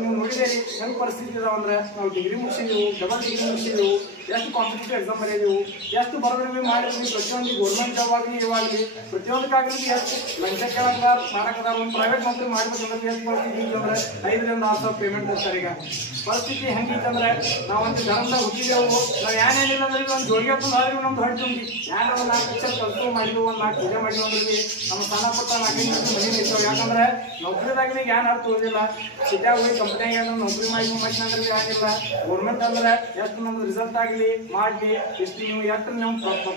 ನೀವು ನೋಡಿದೇರಿ ಹೆಂಗೆ ಪರಿಸ್ಥಿತಿ ಇದಾವ ಅಂದ್ರೆ ನಾವು ಡಿಗ್ರಿ ಮುಗಿಸಿದೆವು ಡಬಲ್ ಡಿಗ್ರಿ ಮುಗಿಸಿದೆವು ಎಷ್ಟು ಕಾಂಪಿಟೇಟಿವ್ ಎಕ್ಸಾಮ್ ಬರೆಯದೆವು ಎಷ್ಟು ಬರೋದ್ರಿ ಮಾಡಿದ್ವಿ ಪ್ರತಿಯೊಂದು ಗೌರ್ಮೆಂಟ್ ಜಾಬ್ ಆಗಲಿ ಇವಾಗಲಿ ಪ್ರತಿಯೊಂದಕ್ಕಾಗಲಿ ಎಷ್ಟು ಲಂಚ ಕೇಳಕ್ಕಾರ ಮಾಡಕದಾರ ಒಂದು ಪ್ರೈವೇಟ್ ನೌಕರಿ ಮಾಡ್ಬೇಕಂದ್ರೆ ಎಷ್ಟು ಪರಿಸ್ಥಿತಿ ಇತ್ತಂದ್ರೆ 5,000 to 6,000 ಪೇಮೆಂಟ್ ಕೊಡ್ತಾರೆ ಈಗ ಪರಿಸ್ಥಿತಿ ಹೆಂಗಿತ್ತಂದ್ರೆ ನಾವು ಒಂದು ಧರ್ಮದಾಗ ಹುಟ್ಟಿದೆವು ನಾವು ಏನೇನಿಲ್ಲ ಅಂದ್ರೆ ಒಂದು ಜೋಡಿಗೆ ಆದ್ರೂ ನಮ್ದು ಹೊಟ್ಟೆ ತುಂಬಿ ಯಾರು ಒಂದು 4 ಅಕ್ಷರ ಕಲ್ತು ಮಾಡಿದ್ವು ಒಂದು 4 ಪೂಜೆ ಮಾಡಿದ್ವು ಅಂದ್ರೆ ನಮ್ಮ ಸಣ್ಣ ಪುಟ್ಟ 4 ಮನೆ ನಿಂತವು ಯಾಕಂದ್ರೆ ನೌಕರಿದಾಗಲಿ ಏನು ಅರ್ಥ ಓದಿಲ್ಲ ಸಿಟಿಯಾಗ ಹೋಗಿ ಕಂಪ್ನಿಯಾಗ ಏನೋ ನೌಕರಿ ಮಾಡಿ ಮಾಡಿದ್ರೆ ಆಗಿಲ್ಲ ಗೌರ್ಮೆಂಟ್ ಅಂದ್ರೆ ಎಷ್ಟು ನಮ್ದು ರಿಸಲ್ಟ್ ಆಗಲಿ ಮಾಡಲಿ ಎಷ್ಟು ನೀವು ಎಷ್ಟು ನೀವು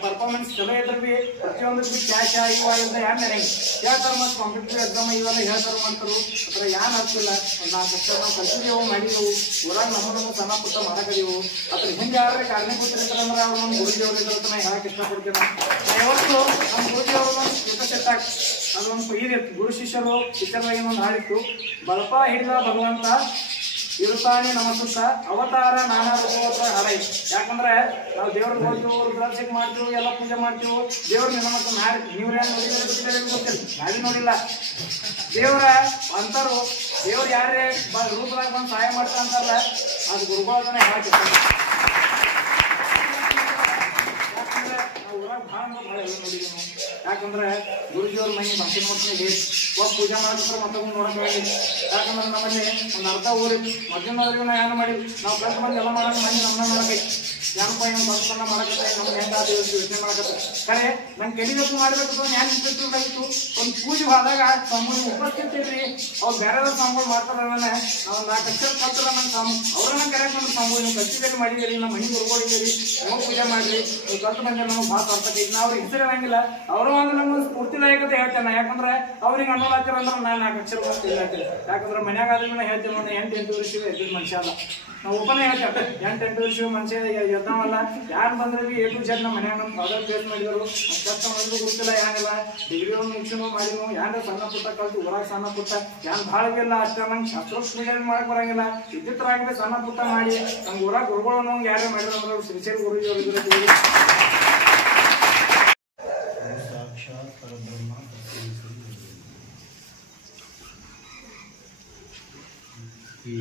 ಪರ್ಫಾರ್ಮೆನ್ಸ್ ಚಲೋ ಇದ್ರೆ ಭೀ ಪ್ರತಿಯೊಂದಕ್ಕೂ ಕ್ಯಾಶ್ ಇವು ಆಗಿದ್ರೆ ಯಾರು ನಡೆಯಂಗೆ ಹೇಳ್ತಾರೆ ಮತ್ತು ಕಾಂಪಿಟೇಟಿವ್ ಎಕ್ಸಾಮ್ ಇವೆಲ್ಲ ಹೇಳ್ತಾರೆ ಮಾಡ್ತಾರೆ ಅದ್ರ ಏನು ಆಗ್ತಿಲ್ಲ ಒಂದು 4 ಅಕ್ಷರ ನಾವು ಕಲ್ತಿದ್ದೆವು ಮಾಡಿದೆವು ಊರಾಗ ನಮ್ಮ ಸಣ್ಣ ಪುಟ್ಟ ಮಾಡಕದೀವು ಅದ್ರ ಹಿಂಗೆ ಯಾರು ಕಾರಣೀಭೂತರಿರ್ತಾರೆ ಅಂದ್ರೆ ಅವ್ರು ನಮ್ಮ ಗುರುಜಿಯವ್ರು ಇದ್ರಂತ ನಾ ಹೇಳಕ್ಕೆ ಇಷ್ಟಪಡ್ತೀನಿ ಯಾವತ್ತು ನಮ್ಮ ಗುರುಜಿಯವ್ರು ಸೆಟ್ಟಾಗಿ ಅದೊಂದು ಇದಿತ್ತು ಗುರು ಶಿಷ್ಯರು ಪಿಕ್ಚರ್ದಾಗಿ ಒಂದು ಹಾಡಿತ್ತು ಬಳಪ ಹಿಡಿದ ಭಗವಂತ ಇರುತ್ತಾನೆ ನಮಸುತ್ತ ಅವತಾರ ನಾನಾ ರೂಪವತ್ತ ಹರೈ ಯಾಕಂದ್ರೆ ನಾವು ದೇವ್ರಿಗೆ ಹೋಗ್ತೀವಿ ರುದ್ರಾಭಿಷೇಕ ಮಾಡ್ತೀವಿ ಎಲ್ಲ ಪೂಜೆ ಮಾಡ್ತೀವಿ ದೇವ್ರ ನಮ್ಮ ನೀವ್ರೇನು ನೋಡಿದ್ರೆ ಗೊತ್ತಿಲ್ಲ ನಾವೇ ನೋಡಿಲ್ಲ ದೇವ್ರ ಅಂತರು ದೇವ್ರು ಯಾರೇ ರೂಪದಾಗ ಬಂದು ಸಹಾಯ ಮಾಡ್ತಾ ಅಂತಾರಲ್ಲ ಅದು ಗುರುಗಳನ್ನ ಹೇಳ್ತಿರ್ತಾರೆ ಯಾಕಂದ್ರೆ ನಾವು ಊರಾಗ ಭಾಳ ಎಲ್ಲ ನೋಡಿದ್ದೀವಿ ಯಾಕಂದ್ರೆ ಗುರುಜಿಯವ್ರ ಮನೆ ಭಕ್ತಿ ನೋಡ್ತೀನಿ ಒಬ್ಬ ಪೂಜೆ ಮಾಡಿದ್ರೆ ಮತ್ತೊಬ್ಬ ನೋಡೋಕೆ ಯಾಕಂದ್ರೆ ನಮ್ಮಲ್ಲಿ ಒಂದು ಅರ್ಧ ಊರಿಗೆ ಮೊದಲಿನವ್ರಿಗೂ ನಾವು ಏನು ಮಾಡಿದ್ವಿ ನಾವು ಕಲ್ತು ಬಂದು ಎಲ್ಲ ಮಾಡೋದು ಮನೆ ನಮ್ಮನ್ನ ನೋಡಕೈತಿ ಏನಪ್ಪ ಏನು ಬಸ್ಸನ್ನ ಮಾಡಕತ್ತೆ ನಮ್ಗೆ ಹೆಂಗೆ ಅದು ಯೋಚನೆ ಮಾಡಕತ್ತೆ ಖರೆ ನಂಗೆ ಕೆಡಿಬೇಕು ಮಾಡಬೇಕು ಏನು ಇಂಟ್ರೆಸ್ಟ್ ಆಗಿತ್ತು ಒಂದು ಪೂಜೆ ಹೋದಾಗ ಸ್ವಾಮಿಗಳು ಉಪಸ್ಥಿತಿ ಇರ್ರಿ ಅವ್ರು ಬೇರೆಯವ್ರ ಸ್ವಾಮಿಗಳು ಮಾಡ್ತಾರೆ ನಾವು 4 ಅಕ್ಷರ ಕಲ್ತರ ನನ್ನ ಸ್ವಾಮಿ ಅವ್ರನ್ನ ಕರೆಕ್ಟ್ ನಮ್ಮ ಸ್ವಾಮಿಗಳು ನೀವು ಕಲ್ತಿದ್ದೀರಿ ಮಾಡಿದ್ದೀರಿ ನಮ್ಮ ಮನೆ ಹುರ್ಕೊಂಡಿದ್ದೀರಿ ನಾವು ಪೂಜೆ ಮಾಡಿರಿ ನೀವು ಕಲ್ತು ಬಂದ್ರೆ ನಮಗೆ ಭಾಳ ಸಾರ್ಥಕ ಈಗ ನಾವು ಅವ್ರಿಗೆ ಹೆಸರು ಇರಂಗಿಲ್ಲ ಅವರು ಒಂದು ನಮ್ಗೆ ಸ್ಫೂರ್ತಿದಾಯಕತೆ ಹೇಳ್ತೇನೆ ಯಾಕಂದ್ರೆ ಅವ್ರಿಗೆ ಅನುಭವ ಆಗ್ತಿರ ಅಂದ್ರೆ ನಾನು 4 ಅಕ್ಷರ ಹೇಳ್ತೀನಿ ಯಾಕಂದ್ರೆ ಮನ್ಯಾಗ ಆದ್ರೂ ಹೇಳ್ತೀನಿ ನೋಡಿ 8 ವರ್ಷ ಎದ್ದು ಮನುಷ್ಯ ಅಲ್ಲ ನಾವು ಓಪನ್ ಹೇಳ್ತೇವೆ 8 ವರ್ಷ ಮನುಷ್ಯ ಎದ್ದಾವಲ್ಲ ಯಾರು ಬಂದ್ರೆ ಬಿ A to Z ನಮ್ಮ ಮನ್ಯಾಗ ನಮ್ಮ ಫಾದರ್ ಫೇಸ್ ಮಾಡಿದ್ರು ಕಷ್ಟ ಮಾಡೋದು ಗೊತ್ತಿಲ್ಲ ಏನಿಲ್ಲ ಡಿಗ್ರಿ ಮುಗಿಸಿನೂ ಮಾಡಿದ್ನು ಯಾರು ಸಣ್ಣ ಪುಟ್ಟ ಕಲ್ತು ಊರಾಗ ಸಣ್ಣ ಪುಟ್ಟ ಏನು ಭಾಳ ಇಲ್ಲ ಅಷ್ಟೇ ನಂಗೆ ಶಾಸ್ತ್ರೋಕ್ತ ಪೂಜೆ ಮಾಡಕ್ ಬರಂಗಿಲ್ಲ ಇದ್ದಿತ್ತರಾಗಿದೆ ಸಣ್ಣ ಪುಟ್ಟ ಮಾಡಿ ನಮ್ಗೆ ಊರಾಗ ಗುರುಗಳು ನಮ್ಗೆ ಯಾರೇ ಮಾಡಿದ್ರು ಅಂದ್ರೆ ಶ್ರೀಶೈಲ ಗುರುಜಿಯವರು ಇದ್ರೆ ಸಾಕ್ಷಾತ್ ಪರಬ್ರಹ್ಮ ಈ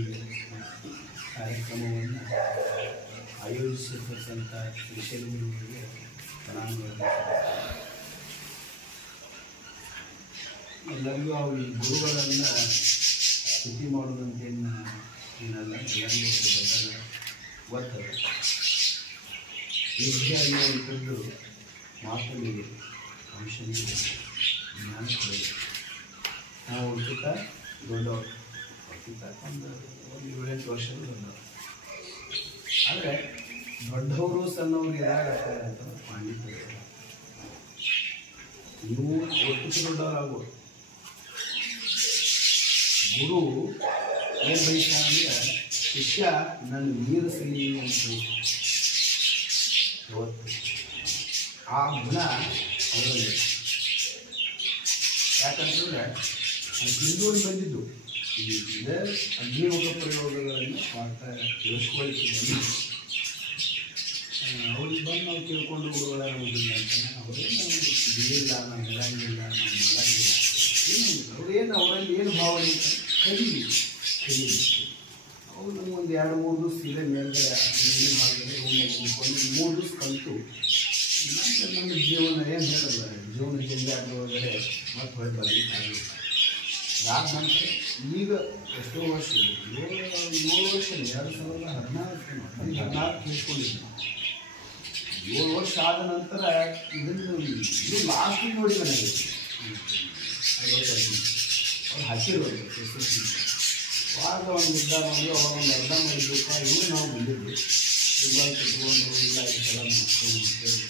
ಕಾರ್ಯಕ್ರಮವನ್ನು ಆಯೋಜಿಸಿರ್ತಕ್ಕಂಥ ಶ್ರೀಶೈಲ ಗುರುಗಳಿಗೆ ಎಲ್ಲರಿಗೂ ಅವ್ರು ಈ ಗುರುಗಳನ್ನು ಸ್ತುತಿ ಮಾಡೋದಂತೇನು ಏನಲ್ಲ ಗೊತ್ತದ ವಿದ್ಯೆ ಅನ್ನುವಂಥದ್ದು ಮಾತುಗಳಿಗೆ ಅಂಶನಿಗೆ ಜ್ಞಾನ ಕೊಡೋದು ನಾವು ಹುಟ್ಟುತ್ತ ದೊಡ್ಡವರು ಹುಟ್ಟುತ್ತ ಒಂದು 7-8 ವರ್ಷದ ದೊಡ್ಡವರು ಆದರೆ ದೊಡ್ಡವರು ಸಣ್ಣವರು ಯಾರಾಗ್ತಾರೆ ಅಂತ ಪಾಂಡಿತ್ಯ ನೀವು ಒಟ್ಟು ದೊಡ್ಡವರಾಗೋದು ಗುರು ಏನು ಬಯಸ್ತಾನಂದ್ರೆ ಶಿಷ್ಯ ನನ್ನ ಮೀರಿಸಲಿ ಅಂತ ಇವತ್ತು ಆ ಗುಣ ಅವರಲ್ಲಿ ಯಾಕಂತಂದ್ರೆ ಹಿಂದೂರು ಬಂದಿದ್ದು ಇದೇ ಅಗ್ನಿಯೋಗ ಪ್ರಯೋಗಗಳನ್ನು ಮಾಡ್ತಾ ತಿಳಿಸ್ಕೊಳ್ತಿದ್ದಲ್ಲಿ ಅವ್ರಿಗೆ ಬಂದು ನಾವು ತಿಳ್ಕೊಂಡು ಗುರುಗಳ ಹೋಗಿಲ್ಲ ಅಂತಾನೆ ಅವರೇನು ಬಿಡಿಲ್ಲ ನಾವು ಹೇಳಂಗಿಲ್ಲ ನಾವು ಮಾಡಂಗಿಲ್ಲ ಅವ್ರೇನು ಅವರಲ್ಲಿ ಏನು ಭಾವನೆ ಕಲೀಲಿ ಅವ್ರು ನಮಗೊಂದು 2-3 ದಿವಸ ಇಲ್ಲೇ ಮೇಲ್ಗಡೆ ಏನು ಮಾಡಿದ್ರೆ ರೂಮಲ್ಲಿ ನಿಂತ್ಕೊಂಡು 3 ದಿವಸ ಕಲಿತು ನಂತರ ನಮ್ಮ ಜೀವನ ಏನು ಹೇಳಲ್ಲ ಜೀವನ ಜಿಲ್ಲೆಯಾದೊಳಗಡೆ ಮತ್ತೆ ಹೊಳೆ ಬರಲಿಕ್ಕಾಗಲ್ಲ ಅದಾದ ನಂತರ ಈಗ ಎಷ್ಟೋ ವರ್ಷ 7 ವರ್ಷ 2014 ತಿಳ್ಕೊಂಡಿದ್ದೆ 7 ವರ್ಷ ಆದ ನಂತರ ಇದು ಲಾಸ್ಟಿಗೆ ನೋಡಿ ನನಗೆ ಅವ್ರು ಹಾಕಿರೋದು ಆಗ ಒಂದು ಯುದ್ಧ ಮಾಡಿ ಅವಾಗ ಒಂದು ಅರ್ಧ ಮಾಡಿದ್ದಪ್ಪ ಇವರು ನಾವು ಬಂದಿದ್ವಿ ತುಂಬ ಕಟ್ಕೊಂಡು ಇಲ್ಲ ಇದೆಲ್ಲ ಮುಗಿಸ್ಕೊಂಡು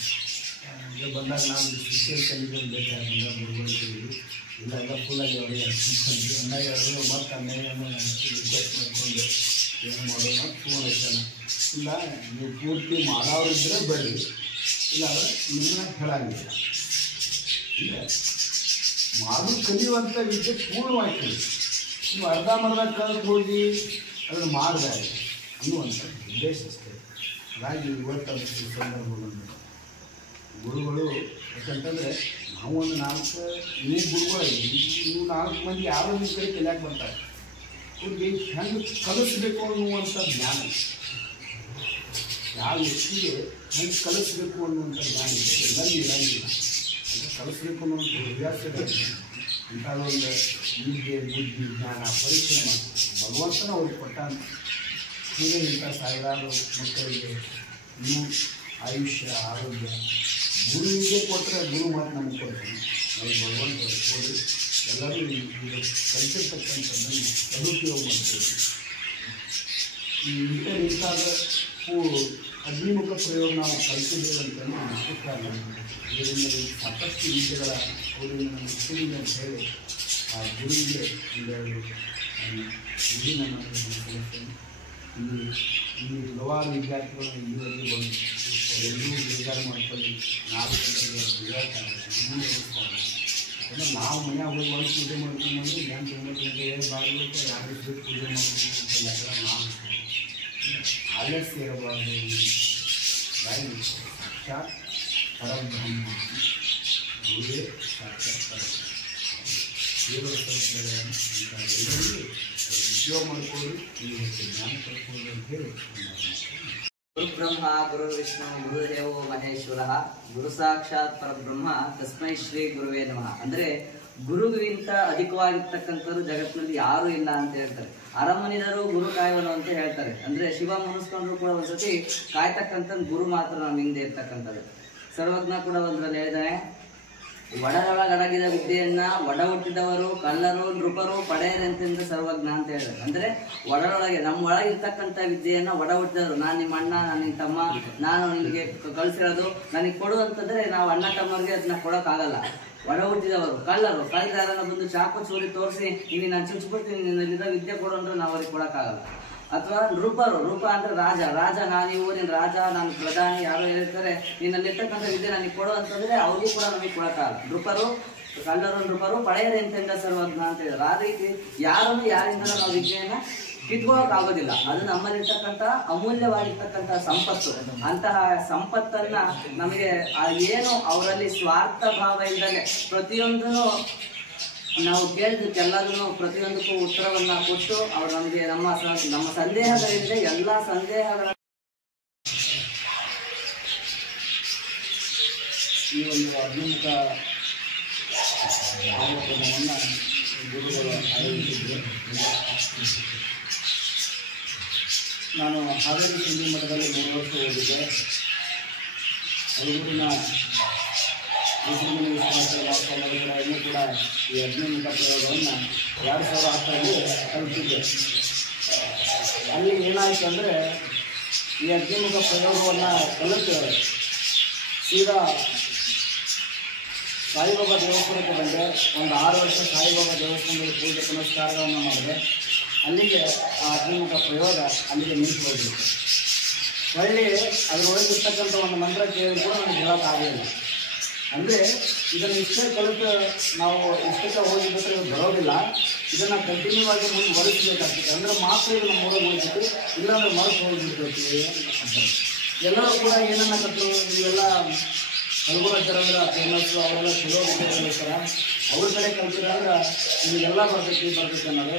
ಬಂದಾಗ ನಾವು ಸ್ಪೆಷಲ್ ಕಲಿಗೆ ಬೇಕಾದ್ರೆ ಮುರುಗೋಳ್ತೀವಿ ಇಲ್ಲ ಎಲ್ಲ ಫುಲ್ಲಾಗಿ ಅವ್ರಿಗೆ ಅಂದಾಗ ಅವರು ಮತ್ತೆ ಅನ್ಯಾಯನ ರಿಕ್ವೆಸ್ಟ್ ಮಾಡಿಕೊಂಡು ಏನು ಮಾಡೋಣ ಫೋನ್ ಐತಾನ ಇಲ್ಲ ನೀವು ಪೂರ್ತಿ ಮಾಡೋರಿದ್ರೆ ಬರ್ರಿ ಇಲ್ಲ ನಿಮ್ಮನ್ನ ಹೇಳಂಗಿಲ್ಲ ಇಲ್ಲ ಮಾಡೋದು ಕಲಿಯುವಂಥ ವಿದ್ಯೆ ಪೂರ್ಣವಾಯ್ತು ನೀವು ಅರ್ಧಂಬರ್ಧ ಕಲ್ತು ಹೋಗಿ ಅದನ್ನು ಮಾಡಿದ್ದಾರೆ ಅನ್ನುವಂಥ ಉದ್ದೇಶ ಅಷ್ಟೇ ಹಾಗಾಗಿ ಇವತ್ತು ಅದಕ್ಕೆ ಸಂದರ್ಭಗಳನ್ನು ಗುರುಗಳು ಯಾಕಂತಂದರೆ ನಾವು ಒಂದು 4 ನೀವು ಗುರುಗಳು ನೀವು 4 ಮಂದಿ ಯಾರೋ ನಿಮ್ಮ ಕಡೆ ಕಲಿಯಾಕೆ ಬರ್ತಾರೆ ಅವ್ರಿಗೆ ಹೆಂಗೆ ಕಲಿಸ್ಬೇಕು ಅನ್ನುವಂಥ ಜ್ಞಾನ ಯಾವ ವ್ಯಕ್ತಿಗೆ ಹೆಂಗೆ ಕಲಿಸ್ಬೇಕು ಅನ್ನುವಂಥ ಜ್ಞಾನ ಇದೆ ಎಲ್ಲರಿಗೂ ಇರಂಗಿಲ್ಲ ಅಂತ ಕಲಿಸ್ಬೇಕು ಅನ್ನುವಂಥ ಹವ್ಯಾಸ ಇಂಥದ್ದೊಂದು ವಿದ್ಯೆ ಬುದ್ಧಿ ಜ್ಞಾನ ಪರಿಶ್ರಮ ಭಗವಂತನ ಅವ್ರಿಗೆ ಕೊಟ್ಟ ಹೀಗೆ ಇಂಥ ಸಾವಿರಾರು ಮಕ್ಕಳಿಗೆ ನೀವು ಆಯುಷ್ಯ ಆರೋಗ್ಯ ಗುರುವಿಗೆ ಕೊಟ್ಟರೆ ಗುರು ಮಾತು ನಮಗೆ ಕೊಡ್ತೀನಿ ನಾವು ಭಗವಂತ ಕೊಡಿ ಎಲ್ಲರೂ ಇದು ಕಲಿತಿರ್ತಕ್ಕಂಥದ್ದನ್ನು ಸದುಪಯೋಗ ಮಾಡ್ತೀವಿ ಇಂಥಾದ ಅಗ್ನಿಮುಖ ಪ್ರಯೋಗ ನಾವು ಕಲಿತಿದ್ದೇವೆ ಅಂತಂದ್ರೆ ಇಷ್ಟಕ್ಕಾಗಿ ಇದರಿಂದ ಸಾಕಷ್ಟು ವಿಷಯಗಳ ಅವರಿಂದ ನಮಗೆ ತಿಳಿದೆ ಅಂತ ಹೇಳಿ ಆ ಗುರುವಿಗೆ ಒಂದೆರಡು ಇಲ್ಲಿ ನನ್ನ ಇಲ್ಲಿ ಹಲವಾರು ವಿದ್ಯಾರ್ಥಿಗಳು ಇಲ್ಲಿವರೆಗೆ ಬಂದು ಎಲ್ಲರೂ ಬೇಜಾರು ಮಾಡ್ಕೊಂಡು 4 ಗಂಟೆಗೆ ಯಾಕಂದರೆ ನಾವು ಮನೆ ಹೋಗಿ ಒಂದು ಪೂಜೆ ಮಾಡ್ಕೊಂಡು ಬಂದು 8-9 ಗಂಟೆಗೆ ಬಾಗಿಲು ಯಾರು ಪೂಜೆ ಮಾಡ್ಕೊಂಡು ಯಾಕಂದ್ರೆ ನಾವು ಆಲಸ್ಯ ಇರಬಾರ್ದು ಸಾಕ್ಷಾತ್ ಪರಬ್ರಹ್ಮ ಗುರುವೇ ಸಾಕ್ಷಾತ್ ಪರಬ್ರಹ್ಮ ದೇವರ ಸಂಪ್ರದಾಯವನ್ನು ಎಲ್ಲರಿಗೂ ಉಪಯೋಗ ಮಾಡಿಕೊಳ್ಳಿ ಇವತ್ತು ಜ್ಞಾನ ಪಡ್ಕೊಳ್ಳಿ ಅಂತ ಹೇಳಿ ಗುರು ಬ್ರಹ್ಮ ಗುರು ವಿಷ್ಣು ಗುರುದೇವೋ ಮಹೇಶ್ವರ ಗುರು ಸಾಕ್ಷಾತ್ ಪರಬ್ರಹ್ಮ ತಸ್ಮೈ ಶ್ರೀ ಗುರುವೇ ನಮಃ. ಅಂದ್ರೆ ಗುರುವಿಗಿಂತ ಅಧಿಕವಾಗಿರ್ತಕ್ಕಂಥವ್ರು ಜಗತ್ತಿನಲ್ಲಿ ಯಾರು ಇಲ್ಲ ಅಂತ ಹೇಳ್ತಾರೆ. ಅರಮನಿದರು ಗುರು ಕಾಯುವನು ಅಂತ ಹೇಳ್ತಾರೆ. ಅಂದ್ರೆ ಶಿವ ಮುನಿಸ್ಕೊಂಡ್ರು ಕೂಡ ಒಂದ್ಸತಿ ಕಾಯ್ತಕ್ಕಂಥ ಗುರು ಮಾತ್ರ ನಮ್ಮ ಹಿಂದೆ ಇರ್ತಕ್ಕಂಥದ್ದು. ಸರ್ವಜ್ಞ ಕೂಡ ಒಂದ್ರಲ್ಲಿ ಹೇಳಿದಾನೆ, ಒಡರೊಳಗಡಗಿದ ವಿದ್ಯೆಯನ್ನ ಒಡ ಹುಟ್ಟಿದವರು ಕಳ್ಳರು ನೃಪರು ಪಡೆಯರಂತೆಂದ ಸರ್ವಜ್ಞ ಅಂತ ಹೇಳಿದ್ರು. ಅಂದ್ರೆ ಒಡರೊಳಗೆ ನಮ್ಮ ಒಳಗೆ ಇರ್ತಕ್ಕಂಥ ವಿದ್ಯೆಯನ್ನ ಒಡ ಹುಟ್ಟಿದವರು, ನಾನು ನಿಮ್ಮ ಅಣ್ಣ, ನಾನು ನಿಮ್ಮ ತಮ್ಮ, ನಾನು ನಿಮಗೆ ಕಳ್ಸಿರೋದು ನನಗೆ ಕೊಡು ಅಂತಂದ್ರೆ ನಾವು ಅಣ್ಣ ತಮ್ಮರಿಗೆ ಅದನ್ನ ಕೊಡೋಕ್ಕಾಗಲ್ಲ. ಒಡ ಹುಟ್ಟಿದವರು ಕಳ್ಳರು ಯಾರನ್ನ ಬಂದು ಚಾಕು ಚೂರಿ ತೋರಿಸಿ ಇಲ್ಲಿ ನಾನು ಚುಚ್ಚಿಬಿಡ್ತೀನಿ ನಿನ್ನಲ್ಲಿರೋ ವಿದ್ಯೆ ಕೊಡು ಅಂದ್ರೆ ನಾವು ಅವ್ರಿಗೆ ಕೊಡೋಕ್ಕಾಗಲ್ಲ. ಅಥವಾ ನೃಪರು, ನೃಪ ಅಂದ್ರೆ ರಾಜ, ನಾನು ಈ ಊರಿನ ರಾಜ, ನಾನು ಪ್ರಧಾನಿ, ಯಾರು ಹೇಳ್ತಾರೆ ನಿನ್ನಲ್ಲಿರ್ತಕ್ಕಂಥ ವಿದ್ಯೆ ನನಗೆ ಕೊಡು ಅಂತಂದ್ರೆ ಅವ್ರಿಗೆ ಕೂಡ ನಮಗೆ ಕೊಡೋಕ್ಕಾಗಲ್ಲ. ನೃಪರು ಕಳ್ಳರು ನೃಪರು ಪಡೆಯರೆ ಅಂತಂದ ಸರ್ವಜ್ಞ ಅಂತ ಹೇಳಿದ್ರು. ಆ ರೀತಿ ಯಾರನ್ನು ಯಾರಿಂದ ನಾವು ವಿದ್ಯೆಯನ್ನ ಕಿತ್ಕೊಳ್ಳೋಕೆ ಆಗೋದಿಲ್ಲ. ಅದು ನಮ್ಮಲ್ಲಿರ್ತಕ್ಕಂಥ ಅಮೂಲ್ಯವಾಗಿರ್ತಕ್ಕಂಥ ಸಂಪತ್ತು. ಅಂತಹ ಸಂಪತ್ತನ್ನ ನಮಗೆ ಏನು ಅವರಲ್ಲಿ ಸ್ವಾರ್ಥ ಭಾವ ಇಲ್ಲದೆ ಪ್ರತಿಯೊಂದನ್ನು ನಾವು ಕೇಳಿದ್ದಕ್ಕೆಲ್ಲದನ್ನು ಪ್ರತಿಯೊಂದಕ್ಕೂ ಉತ್ತರವನ್ನ ಕೊಟ್ಟು ಅವರು ನಮಗೆ ನಮ್ಮ ಸಂದೇಹಗಳಿಂದ ಎಲ್ಲ ಸಂದೇಹಗಳ ಈ ಒಂದು ಅಗ್ನಿಮುಖ ಕಾರ್ಯಕ್ರಮವನ್ನು ಗುರುಗಳು ಆಯೋಜಿಸಿದ್ರು. ನಾನು ಹಾವೇರಿ ಸಿಂಧಿ ಮಠದಲ್ಲಿ 3 ವರ್ಷ ಓದಿದ್ದೆ. ಹಲಗೂರಿನ ವಿಶ್ವವಿದ್ಯಾಲಯಗಳು ಕೂಡ ಈ ಅಗ್ನಿಮುಖ ಪ್ರಯೋಗವನ್ನು 2010ರಲ್ಲಿ ಕಲಿತಿದ್ದೆ. ಅಲ್ಲಿ ಏನಾಯಿತು ಅಂದರೆ ಈ ಅಗ್ನಿಮುಖ ಪ್ರಯೋಗವನ್ನು ಕಲಿತು ಸೀದಾ ಸಾಯಿಬಾಬಾ ದೇವಸ್ಥಾನಕ್ಕೆ ಬಂದೆ. ಒಂದು 6 ವರ್ಷ ಸಾಯಿಬಾಬಾ ದೇವಸ್ಥಾನದಲ್ಲಿ ಪೂಜೆ ಪುನಸ್ಕಾರಗಳನ್ನು ಮಾಡಿದೆ. ಅಲ್ಲಿಗೆ ಆ ಅಗ್ನಿಮುಖ ಪ್ರಯೋಗ ಅಲ್ಲಿಗೆ ನಿಂತು ಹೋಗಿತ್ತು. ಒಳ್ಳೆ ಅದರೊಳಗಿರ್ತಕ್ಕಂಥ ಒಂದು ಮಂತ್ರ ಕೇಳಿ ಕೂಡ ನನಗೆ ಹೇಳೋಕ್ಕಾಗಲಿಲ್ಲ. ಅಂದರೆ ಇದನ್ನು ಇಷ್ಟೇ ಕಲಿತು ನಾವು ಇಷ್ಟಕ್ಕೆ ಹೋಗಿಬಿಟ್ರೆ ಇದು ಬರೋದಿಲ್ಲ. ಇದನ್ನು ಕಂಟಿನ್ಯೂ ಆಗಿ ಮುಂದುವರಿಸಬೇಕಾಗ್ತದೆ. ಅಂದರೆ ಮಾತ್ರ ಇದು ನಮ್ಮ ಊರಿಗೆ ಹೋಗ್ಬಿಟ್ಟು ಇಲ್ಲಾಂದ್ರೆ ಮರೆತು ಹೋಗಿಬಿಡ್ಬೇಕು ಅಂತ ಎಲ್ಲರೂ ಕೂಡ ಏನನ್ನ ಕಟ್ಟರು. ಇವೆಲ್ಲ ಹಲಗುರಾಜರಂದ್ರೆ ಫೇಮಸ್ಸು, ಅವರೆಲ್ಲ ಚಲೋ ವಿದ್ಯಾರ್ಥಿಗಳಿರ್ತಾರೆ. ಅವ್ರ ಕಡೆ ಕಲ್ತಿರಂದ್ರೆ ನಿಮಗೆಲ್ಲ ಬರ್ತೈತಿ ಅನ್ನೋದು.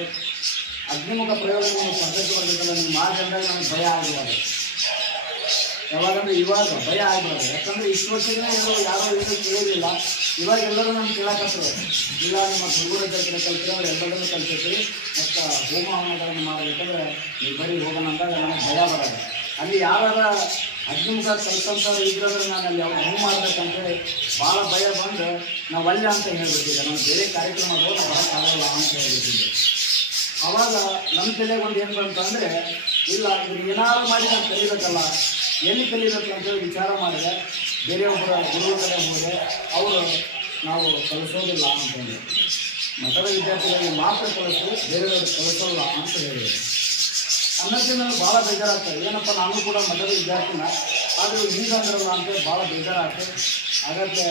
ಅಗ್ನಿಮುಖ ಪ್ರಯೋಗ ನೀವು ಪದ್ಧತಿ ಬರ್ತೈತಲ್ಲ, ನೀವು ಮಾಡಿ ಅಂದಾಗ ನಮ್ಗೆ ಭಯ ಆಗಬಾರ್ದು. ಯಾವಾಗಂದ್ರೆ ಇವಾಗ ಭಯ ಆಗಬಾರ್ದು. ಯಾಕಂದರೆ ಇಷ್ಟು ವರ್ಷದಿಂದ ಯಾರೋ ಏನೂ ಕೇಳೋದಿಲ್ಲ. ಇವಾಗ ಎಲ್ಲರೂ ನಾನು ಕೇಳಕತ್ತರು. ಇಲ್ಲ ನಿಮ್ಮ ಹಲಗುರಾಜರ ಕಡೆ ಕಲ್ತಿರೋ ಅವ್ರು ಎಲ್ಲರನ್ನೂ ಕಲ್ತಿರ್ತೀವಿ. ಮತ್ತು ಹೋಮ ಹವನಗಳನ್ನು ಮಾಡಬೇಕಂದ್ರೆ ನೀವು ಬರೀ ಹೋಗೋಣ ಅಂದಾಗ ನಮಗೆ ಭಯ ಬರೋದು. ಅಲ್ಲಿ ಯಾರ ಅಗ್ನಿಮುಖ ಕಲ್ತಂಥವ್ರು ಇದ್ರಂದ್ರೆ ನಾನು ಅಲ್ಲಿ ಅವ್ರು ಹೂ ಮಾಡ್ಬೇಕಂತೇಳಿ ಭಾಳ ಭಯ ಬಂದು ನಾವು ಅಲ್ಲ ಅಂತ ಹೇಳ್ಬಿಟ್ಟಿದ್ದೆ. ನಾನು ಬೇರೆ ಕಾರ್ಯಕ್ರಮ ಹೋಗಿ ಬರೋಕ್ಕಾಗಲ್ಲ ಅಂತ ಹೇಳ್ಬಿಟ್ಟಿದ್ದೆ. ಅವಾಗ ನಮ್ಮ ತಲೆಗೆ ಒಂದು ಏನು ಬಂತಂದರೆ, ಇಲ್ಲ ಇವ್ರು ಏನಾದ್ರು ಮಾಡಿ ನಾವು ಕಲಿಬೇಕಲ್ಲ, ಎಲ್ಲಿ ಕಲಿಬೇಕು ಅಂತೇಳಿ ವಿಚಾರ ಮಾಡಿದೆ. ಬೇರೆಯೊಬ್ಬರ ಗುರುಗಳ ಕಡೆ ಹೋದರೆ ಅವರು ನಾವು ಕಲಿಸೋದಿಲ್ಲ ಅಂತಂದರೆ, ಮಠದ ವಿದ್ಯಾರ್ಥಿಗಳಿಗೆ ಮಾತ್ರ ಕಲಿಸು, ಬೇರೆಯವ್ರಿಗೆ ಕಲಿಸೋಲ್ಲ ಅಂತ ಹೇಳಿದರು. ಅನ್ನೋಕ್ಕೆ ನನಗೆ ಭಾಳ ಬೇಜಾರಾಗ್ತದೆ. ಏನಪ್ಪ, ನಾನು ಕೂಡ ಮಠದ ವಿದ್ಯಾರ್ಥಿನ, ಆದರೆ ಹಿಂಗಂದ್ರಲ್ಲ ಅಂತೇಳಿ ಭಾಳ ಬೇಜಾರಾಗ್ತದೆ. ಹಾಗಾದರೆ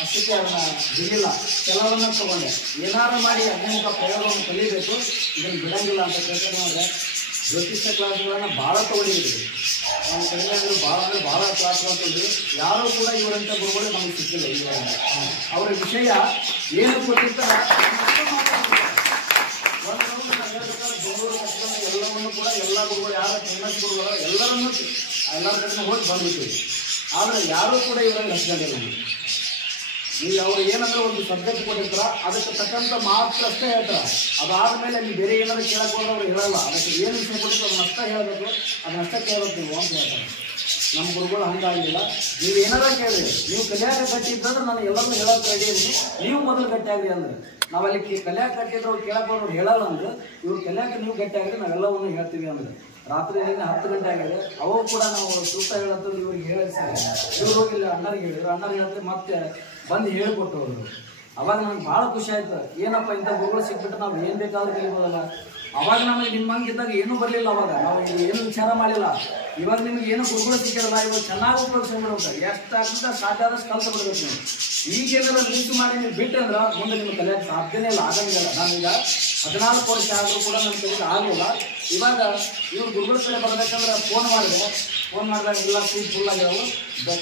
ಅಷ್ಟಕ್ಕೆ ಅದನ್ನು ಬಿಡಲಿಲ್ಲ, ಕೆಲವನ್ನ ತಗೊಂಡೆ. ಏನಾರು ಮಾಡಿ ಅಗ್ನಿಮುಖ ಪ್ರಯೋಗವನ್ನು ಕಲಿಬೇಕು, ಇದನ್ನು ಬಿಡಂಗಿಲ್ಲ ಅಂತ ಕೇಳ್ಕೊಂಡ್ರೆ ಜ್ಯೋತಿಷ್ಯ ಕ್ಲಾಸ್ಗಳನ್ನು ಭಾಳ ತಗೊಂಡಿದ್ದೀವಿ. ನಮ್ಮ ಕಡಿಮೆ ಭಾಳ ಅಂದರೆ ಭಾಳ ಕ್ಲಾಸ್ಗಳು ತಗೊಂಡ್ವಿ. ಯಾರೂ ಕೂಡ ಇವರಂಥ ಗುರುಗಳು ನಮಗೆ ಸಿಕ್ಕಿಲ್ಲ. ಈಗ ಅವರ ವಿಷಯ ಏನು ಕೊಟ್ಟಿರ್ತಾರೆ ಬೆಂಗಳೂರು ಕಟ್ಟಿಕೊಂಡು ಎಲ್ಲವನ್ನು ಕೂಡ ಎಲ್ಲ ಗುರುಗಳು, ಯಾರ ಫೇಮಸ್ ಗುರುಗಳು ಎಲ್ಲರನ್ನೂ ಎಲ್ಲರ ಕಡೆ ಹೋಗಿ ಬಂದ್ಬಿಟ್ಟಿವಿ. ಆದರೆ ಯಾರೂ ಕೂಡ ಇವರಲ್ಲಿ ಹಚ್ಕೊಂಡಿಲ್ಲ. ಈಗ ಅವ್ರು ಏನಂದ್ರೆ ಒಂದು ಸಬ್ಜೆಕ್ಟ್ ಕೊಟ್ಟಿರ್ತಾರ, ಅದಕ್ಕೆ ತಕ್ಕಂಥ ಮಾತ್ರ ಅಷ್ಟೇ ಹೇಳ್ತಾರೆ. ಅದಾದಮೇಲೆ ಅಲ್ಲಿ ಬೇರೆ ಏನಾದ್ರು ಕೇಳಕ್ಕೆ ಹೋದ್ರೆ ಅವ್ರು ಹೇಳಲ್ಲ. ಅದಕ್ಕೆ ಏನು ವಿಷಯ ಕೊಟ್ಟಿತ್ತು ಅದನ್ನಷ್ಟೇ ಹೇಳಬೇಕು, ಅದನ್ನಷ್ಟೇ ಕೇಳಬೇಕು ನೀವು ಅಂತ ಹೇಳ್ತಾರೆ. ನಮ್ಮ ಗುರುಗಳು ಹಂಗಾಗಿಲ್ಲ. ನೀವು ಏನಾರ ಕೇಳಿ, ನೀವು ಕಲಿಯಾಕ ಗಟ್ಟಿ ಇದ್ದಂದ್ರೆ ನಾನು ಎಲ್ಲರೂ ಹೇಳೋಕೆ ರೆಡಿ ಇದ್ದೀನಿ, ನೀವು ಮೊದಲು ಗಟ್ಟಿ ಆಗಲಿ ಅಂದ್ರೆ. ನಾವಲ್ಲಿ ಕಲಿಯಾಕ ಗಟ್ಟಿದ್ರೆ ಅವ್ರು ಕೇಳಕ್ಕೆ ಅವ್ರು ಹೇಳಲ್ಲ ಅಂದ್ರೆ, ಇವ್ರು ಕಲಿಯಾಕ ನೀವು ಗಟ್ಟಿ ಆಗಿದ್ರೆ ನಾವೆಲ್ಲವನ್ನು ಹೇಳ್ತೀವಿ ಅಂದ್ರೆ. ರಾತ್ರಿ 10 ಗಂಟೆ ಆಗಿದೆ, ಅವಾಗ ಕೂಡ ನಾವು ಸೂಕ್ತ ಹೇಳತ್ತದ ಇವ್ರಿಗೆ ಹೇಳಿಸ್ತಾರೆ. ಇವ್ರು ಹೋಗಿಲ್ಲ ಅಣ್ಣರಿಗೆ ಹೇಳಿದ್ರು, ಅಣ್ಣರಿಗೆ ಹೇಳಿದ್ರೆ ಮತ್ತೆ ಬಂದು ಹೇಳಿಕೊಟ್ಟು ಅವರು. ಅವಾಗ ನನಗೆ ಭಾಳ ಖುಷಿ ಆಯ್ತು. ಏನಪ್ಪ ಇಂಥ ಗುರುಗಳು ಸಿಕ್ಬಿಟ್ಟು ನಾವು ಏನು ಬೇಕಾದ್ರೂ ಕಲಿಬೋದಲ್ಲ. ಅವಾಗ ನಮಗೆ ನಿಮ್ಮಂಗಿದ್ದಾಗ ಏನೂ ಬರಲಿಲ್ಲ. ಅವಾಗ ನಾವು ಏನು ವಿಚಾರ ಮಾಡಿಲ್ಲ. ಇವಾಗ ನಿಮ್ಗೆ ಏನು ಗುರುಗಳು ಸಿಕ್ಕಿರಲ್ಲ, ಇವಾಗ ಚೆನ್ನಾಗಿ ಉಪಯೋಗಿಸ್ಕೊಂಡ್ಬಿಡ್ಬೇಕು. ಎಷ್ಟಾಗ್ತದೆ ಸಾಧ್ಯ ಆದಷ್ಟು ಕಲ್ತು ಬಿಡ್ಬೇಕು ನೀವು. ಈಗೇನಾರ ಲಿಂಕ್ ಮಾಡಿ ನೀವು ಬಿಟ್ಟಂದ್ರೆ ಮುಂದೆ ನಿಮ್ಗೆ ಕಲಿಯೋಕ್ಕೆ ಸಾಧ್ಯನೇ ಇಲ್ಲ, ಆಗಂಗಿಲ್ಲ. ನಾನೀಗ 14 ವರ್ಷ ಆದರೂ ಕೂಡ ನನ್ನ ಕಲಿಗೆ ಆಗಲಿಲ್ಲ. ಇವಾಗ ಇವ್ರು ಗುರುಗಳ ಕಡೆ ಬರಬೇಕಂದ್ರೆ ಫೋನ್ ಮಾಡಿದಾಗ ಇಲ್ಲ ಸೀಟ್ ಫುಲ್ ಆಗ್ಯಾವು,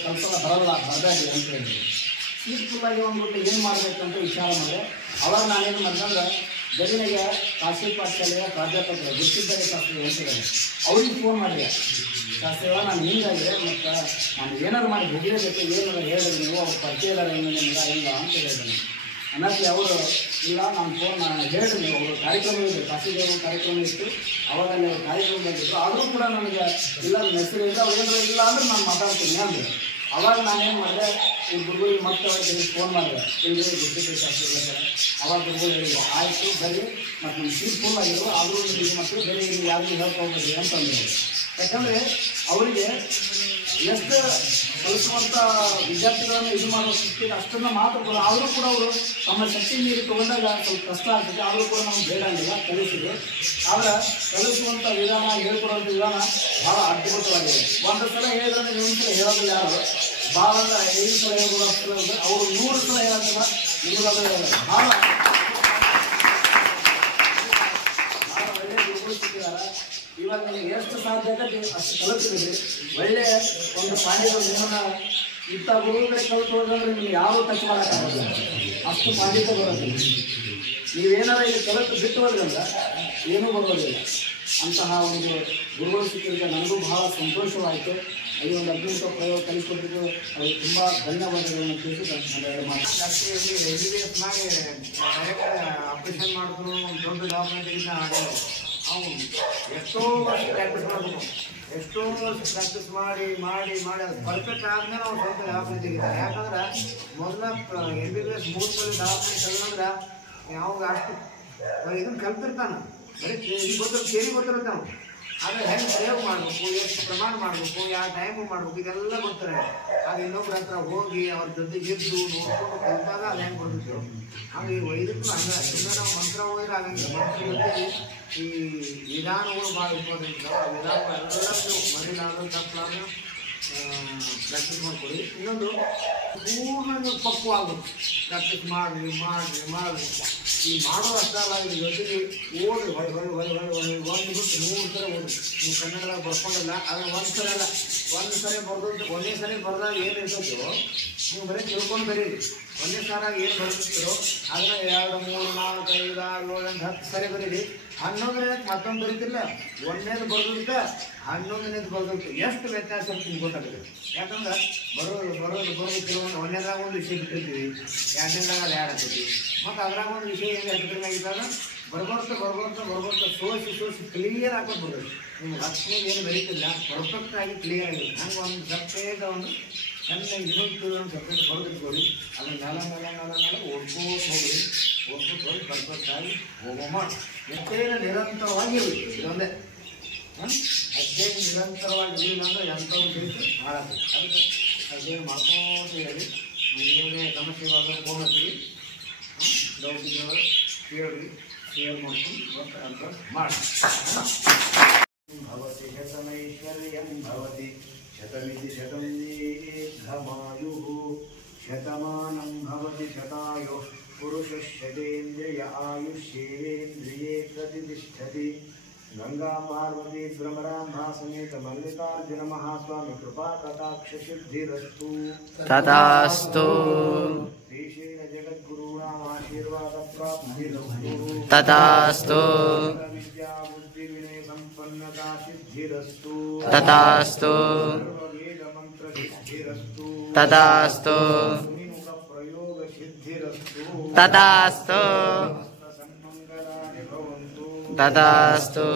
ಕೆಲಸ ಬರಲ್ಲ ಬರಬೇಡಿ ಅಂತ ಹೇಳಿದ್ರು. ಸೀಟ್ ಫುಲ್ ಆಗಿ ಅಂದ್ಬಿಟ್ಟು ಏನು ಮಾಡಬೇಕಂತ ವಿಚಾರ ಮಾಡಿದೆ. ಅವಾಗ ನಾನೇನು ಮಾಡಿದ್ರೆ ಗದಗಿಗೆ ಖಾಸಗಿ ಪಾಠಶಾಲೆಯ ಪ್ರಾಧ್ಯಾಪಕರು ಗುರುತಿದ್ದಾರೆ ಶಾಸ್ತ್ರಿ ಹೇಳ್ತಿದ್ದಾರೆ, ಅವ್ರಿಗೆ ಫೋನ್ ಮಾಡಿದೆ. ಶಾಸ್ತ್ರಿಗಳ ನಾನು ಹಿಂಗಾಗಿದೆ, ಮತ್ತು ನಾನು ಏನಾದ್ರು ಮಾಡಿ ಹೋಗಿರಬೇಕು, ಏನಾದ್ರು ಹೇಳಿದ್ರೆ ನೀವು ಅವ್ರು ಪರಿಚಯ ಇದ್ದಾರೆ ನಿಮ್ಗೆ ಇಲ್ಲ ಅಂತ ಹೇಳಿದ್ದಾನೆ. ಅನ್ನಕ್ಕೆ ಅವರು ಇಲ್ಲ ನಾನು ಹೇಳಿದ್ರು, ನೀವು ಅವರು ಕಾರ್ಯಕ್ರಮ ಇದೆ, ಖಾಸಗಿ ಕಾರ್ಯಕ್ರಮ ಇತ್ತು, ಅವಾಗ ಅಲ್ಲಿ ಅವ್ರು ಕಾರ್ಯಕ್ರಮ ಬಂದಿದ್ರು. ಆದರೂ ಕೂಡ ನನಗೆ ಇಲ್ಲ ಹೆಸರು ಇಲ್ಲ, ಅವ್ರು ಏನಾದ್ರು ಇಲ್ಲ ಅಂದ್ರೆ ನಾನು ಮಾತಾಡ್ತೀನಿ ಅಂದರೆ. ಅವಾಗ ನಾನೇನು ಮಾಡಿದೆ, ಈ ಗುರುಗಳಿಗೆ ಮತ್ತೆ ಅವ್ರಿಗೆ ಫೋನ್ ಮಾಡಿದೆ, ಇಲ್ಲಿ ಗುರುತಿದ್ದ ಶಾಸ್ತ್ರಿ ಹೇಳ್ತಾರೆ. ಅವಾಗ ಗುರುಗಳು ಹೇಳಿದ್ರು, ಆಯಿತು ಬರೀ ಮತ್ತು ನಮ್ಮ ಸೀಟ್ ಫುಲ್ ಆಗಿದ್ರು, ಆದರೂ ನಿಮಗೆ ಮತ್ತು ಬೇರೆ ಇಲ್ಲಿ ಯಾರಿಗೂ ಹೇಳ್ಕೊಳ್ಬೇಡಿ ಅಂತಂದ್ರೆ. ಯಾಕಂದರೆ ಅವರಿಗೆ ಎಷ್ಟು ಕಲಿಸುವಂಥ ವಿದ್ಯಾರ್ಥಿಗಳನ್ನು ಇದು ಮಾಡೋ ಶಕ್ತಿ ಅಷ್ಟನ್ನು ಮಾತ್ರ ಆದರೂ ಕೂಡ ಅವರು ತಮ್ಮ ಶಕ್ತಿ ಮೀರಿ ತಗೊಂಡಾಗ ಸ್ವಲ್ಪ ಕಷ್ಟ ಆಗ್ತದೆ. ಆದರೂ ಕೂಡ ನಾವು ಬೇಡಂಗಿಲ್ಲ, ಕಲಿಸಿದ್ರು. ಆದರೆ ಕಲಿಸುವಂಥ ವಿಧಾನ, ಹೇಳ್ಕೊಡೋಂಥ ವಿಧಾನ ಭಾಳ ಅದ್ಭುತವಾಗಿದೆ. ಒಂದು ಸಲ ಹೇಳಿದ್ರೆ ಇನ್ನೊಂದು ಸಲ ಹೇಳೋದಿಲ್ಲ ಯಾರು. ಭಾಳ ಅಂದರೆ 5 ಸಲ ಹೇಳ್ಬೋದು, ಅವರು 100 ಸಲ ಹೇಳೋದಿಲ್ಲ, ನಿಮಗದು ಭಾಳ ಒಳ್ಳೆಯ ಗುರುಗಳು ಸಿಕ್ಕಿದ್ದಾರೆ. ಇವಾಗ ನಿಮಗೆ ಎಷ್ಟು ಸಾಧ್ಯ ಆಗತ್ತೆ ಅಷ್ಟು ಕಲಿತಿದ್ರಿ. ಒಳ್ಳೆಯ ಒಂದು ಪಾಂಡಿಗಳು ನಿಮ್ಮನ್ನ ಇಂಥ ಗುರುಗಳ ಕಲಿತು ಹೋದಂದ್ರೆ ನಿಮ್ಗೆ ಯಾವ ಟಚ್ ಮಾಡೋಕ್ಕಾಗೋದಿಲ್ಲ, ಅಷ್ಟು ಪಾಂಡಿತ್ಯ ಬರೋದಿಲ್ಲ. ನೀವೇನಾರ ಇಲ್ಲಿ ಕಲಿತು ಬಿಟ್ಟು ಹೋದ್ರಂದ್ರೆ ಏನೂ ಬರೋದಿಲ್ಲ. ಅಂತಹ ಒಂದು ಗುರುಗಳು ಸಿಕ್ಕಿದ್ರೆ ನನಗೂ ಬಹಳ ಸಂತೋಷವಾಯಿತು. ಈ ಒಂದು ಅಗ್ನಿಮುಖ ಪ್ರಯೋಗ ಕಲಿಸ್ಕೊಟ್ಟಿದ್ದು ಅವ್ರಿಗೆ ತುಂಬ ಧನ್ಯವಾದಗಳನ್ನು ತಿಳಿಸಿ ಮಾಡಿ. MBBS ಮಾಡಿ ಆಪರೇಷನ್ ಮಾಡಿದ್ರು, ದೊಡ್ಡ ಡಾಕ್ಯುಮೆಂಟ್ ಅವನು ಎಷ್ಟೋ ವರ್ಷ ಪ್ರಾಕ್ಟೀಸ್ ಮಾಡಬೇಕು. ಎಷ್ಟೋ ವರ್ಷ ಪ್ರಾಕ್ಟೀಸ್ ಮಾಡಿ ಮಾಡಿ ಮಾಡಿ ಅದು ಪರ್ಫೆಕ್ಟ್ ಆದ್ಮೇಲೆ ಅವ್ನು ಸ್ವಲ್ಪ ಡಾಕ್ಯುಮೆಂಟ್ ತೆಗಿತಾರೆ. ಯಾಕಂದ್ರೆ ಮೊದಲ MBBS 3 ಸಲ ಡಾಕ್ಯುಮೆಂಟ್ ತೆಗೆದಂದ್ರೆ ಯಾವಾಗ ಅಷ್ಟು ಇದನ್ನು ಕಲ್ತಿರ್ತಾನೆ, ಬರೀ ಥಿಯರಿ ಗೊತ್ತಿರ್ತಾನೆ. ಆದರೆ ಹೆಂಗೆ ಪ್ರಯೋಗ ಮಾಡಬೇಕು, ಎಷ್ಟು ಪ್ರಮಾಣ ಮಾಡಬೇಕು, ಯಾವ ಟೈಮು ಮಾಡಬೇಕು, ಇದೆಲ್ಲ ಗೊತ್ತಾರೆ. ಅದು ಇನ್ನೊಬ್ಬರ ಹತ್ರ ಹೋಗಿ ಅವ್ರ ಜೊತೆಗೆ ಇದ್ದು ನೋಡ್ಕೊಂಡು ಕಲಿತಾಗ ಅದು ಹೆಂಗೆ ಬರ್ತಿತ್ತು. ಹಾಗೆ ವೈದ್ಯಕ್ಕೂ ಹಂಗೆ ಸುಮ್ಮನೆ ನಾವು ಮಂತ್ರ ಹೋದ್ರೆ ಆಗಂಗಿಲ್ಲ. ಮಂತ್ರ ಜೊತೆಗೆ ಈ ವಿಧಾನಗಳು ಭಾಳ ಇಂಪಾರ್ಟೆಂಟ್. ಆ ವಿಧಾನಗಳೆಲ್ಲ ಮರಿಲಾದ್ರು ತಪ್ಪಲಾದ್ರು ಪ್ರಾಕ್ಟೀಸ್ ಮಾಡ್ಕೊಳ್ಳಿ. ಇನ್ನೊಂದು ಪೂರ್ಣ ನೀವು ಪಕ್ವಾಗಬೇಕು. ಪ್ರಾಕ್ಟೀಸ್ ಮಾಡಿ ಮಾಡಿ ಮಾಡಿ ಈ ಮಾಡೋ ಅಷ್ಟಲ್ಲ, ಇದ್ರ ಜೊತೆಗೆ ಓಡಿ ಹೊಳೆ ಒಂದು ಬಿಟ್ಟು 100 ಸಲ ಓಡಿ. ನೀವು ಕನ್ನಡದಾಗ ಬರ್ಕೊಂಡಿಲ್ಲ, ಆದರೆ ಒಂದು ಸಲ ಅಲ್ಲ, ಒಂದು ಸರಿ ಬರ್ದು ಒಂದೇ ಸರಿ ಬರ್ದಾಗ ಏನು ಇರ್ತದೋ ನೀವು ಬರೀ ತಿಳ್ಕೊಂಡು ಬರೀರಿ. ಒಂದೇ ಸಾರಾಗಿ ಏನು ಬರ್ತಿರ್ತೀರೋ ಅದನ್ನ 2, 3, 4, 5, 6, 7, 8, 10 ಸರಿ ಬರೀರಿ. 11ನೇದು ಮತ್ತೊಂದು ಬರೀತಿಲ್ಲ, 1ನೇದು ಬರ್ದಿರುತ್ತೆ, 11ನೇದು ಬರ್ದಿರುತ್ತೆ. ಎಷ್ಟು ವ್ಯತ್ಯಾಸ ಅಂತ ನಿಮ್ಗೆ ಗೊತ್ತಾಗುತ್ತೆ. ಯಾಕಂದ್ರೆ ಬರೋದು ಕೆಲವೊಂದು 1ನೇದಾಗ ಒಂದು ವಿಷಯ ಬಿಟ್ಟಿರ್ತೀವಿ, 2ನೇದಾಗ ಅದು ಆ್ಯಡ್ ಆಗ್ತೈತಿ. ಮತ್ತು ಅದ್ರಾಗ ಒಂದು ವಿಷಯ ಹೆಂಗೆ ಆಗಿದ್ದಾಗ ಬರ್ಬರ್ತಾ ಸೋಸಿ ಕ್ಲಿಯರ್ ಹಾಕೋದು ಬರೋದು. ನಿಮ್ಗೆ 10ನೇದು ಏನು ಬರೀತಿಲ್ಲ, ಪರ್ಫೆಕ್ಟಾಗಿ ಕ್ಲಿಯರ್ ಆಗಿರುತ್ತೆ. ಹಂಗೆ ಒಂದು ಸಪ್ರೇಟ್ ಒಂದು ಚೆನ್ನಾಗಿ ಇನ್ನೊಂದು ಸಪ್ರೇಟ್ ಬರೆದಿಟ್ಕೊಳ್ಳಿ. ಅದನ್ನ ನೆಲ ಓದ್ಕೋತ ಹೋಗ್ರಿ, ಪರ್ಫೆಕ್ಟಾಗಿ ಹೋಗೋ ಮಾಡಿ. ಅಧ್ಯಯನ ನಿರಂತರವಾಗಿ ಇರಬೇಕು. ಇದೊಂದೇ ಅಧ್ಯಯನ ನಿರಂತರವಾಗಿ ಇರಲಿಲ್ಲ ಅಂದ್ರೆ ಎಂಥವ್ರು ಬೇಕು ಹಾಳಾಗ್ತದೆ. ಅದಕ್ಕೆ ಅಧ್ಯಯನ ಮಾಡ್ಕೊಂಡು ಹೇಳಿ ಏನೇ ಸಮಸ್ಯೆ ಇವಾಗ ಫೋನ್ ಹಚ್ಚಿರಿ, ಡೌಟ್ ಇದ್ದವರು ಕೇಳ್ರಿ, ಶೇರ್ ಮಾಡ್ಕೊಂಡು ಅಂತ ಮಾಡಿ. ಭವತಿ ಶತಮೈಶ್ವರ್ಯಂ ಭವತಿ ಶತಮಿತಿ ಶತಂ ದೀರ್ಘಮಾಯುಃ ಶತಮಾನಂ ಭವತಿ ಶತಾಯುಃ ಪುರುಷಶತೇಂದ್ರಿಯ ಆಯುಷ್ಯೇಂದ್ರಿಯೇ ಪ್ರತಿಷ್ಠತಿ. ಗಂಗಾ ಪಾರ್ವತಿ ಭ್ರಮರಾಂಭಾ ಸಮೇತ ಮಲ್ಲಿಕಾರ್ಜುನ ಮಹಾಸ್ವಾಮಿ ಕೃಪಾ ಕಟಾಕ್ಷ ಸಿದ್ಧಿರಸ್ತು ತಥಾಸ್ತು ದೇಶೇನ ಜಗದ್ಗುರುಣಾಮಾಶೀರ್ವಾದ ಪ್ರಾಪ್ತಿರಸ್ತು ತಥಾಸ್ತು ವಿದ್ಯಾ ಬುದ್ಧಿ ವಿನಯ ಸಂಪನ್ನತಾ ಸಿದ್ಧಿರಸ್ತು ತಥಾಸ್ತು ಸರ್ವವೇದ ಮಂತ್ರ ಸಿದ್ಧಿರಸ್ತು ತಥಾಸ್ತು ಮುನಿಮುಖ ಪ್ರಯೋಗ ಸಿದ್ಧಿರಸ್ತು ತಥಾಸ್ತು ಸನ್ಮಂಗಲಾನಿ ಭವಂತು ತಥಾಸ್ತು.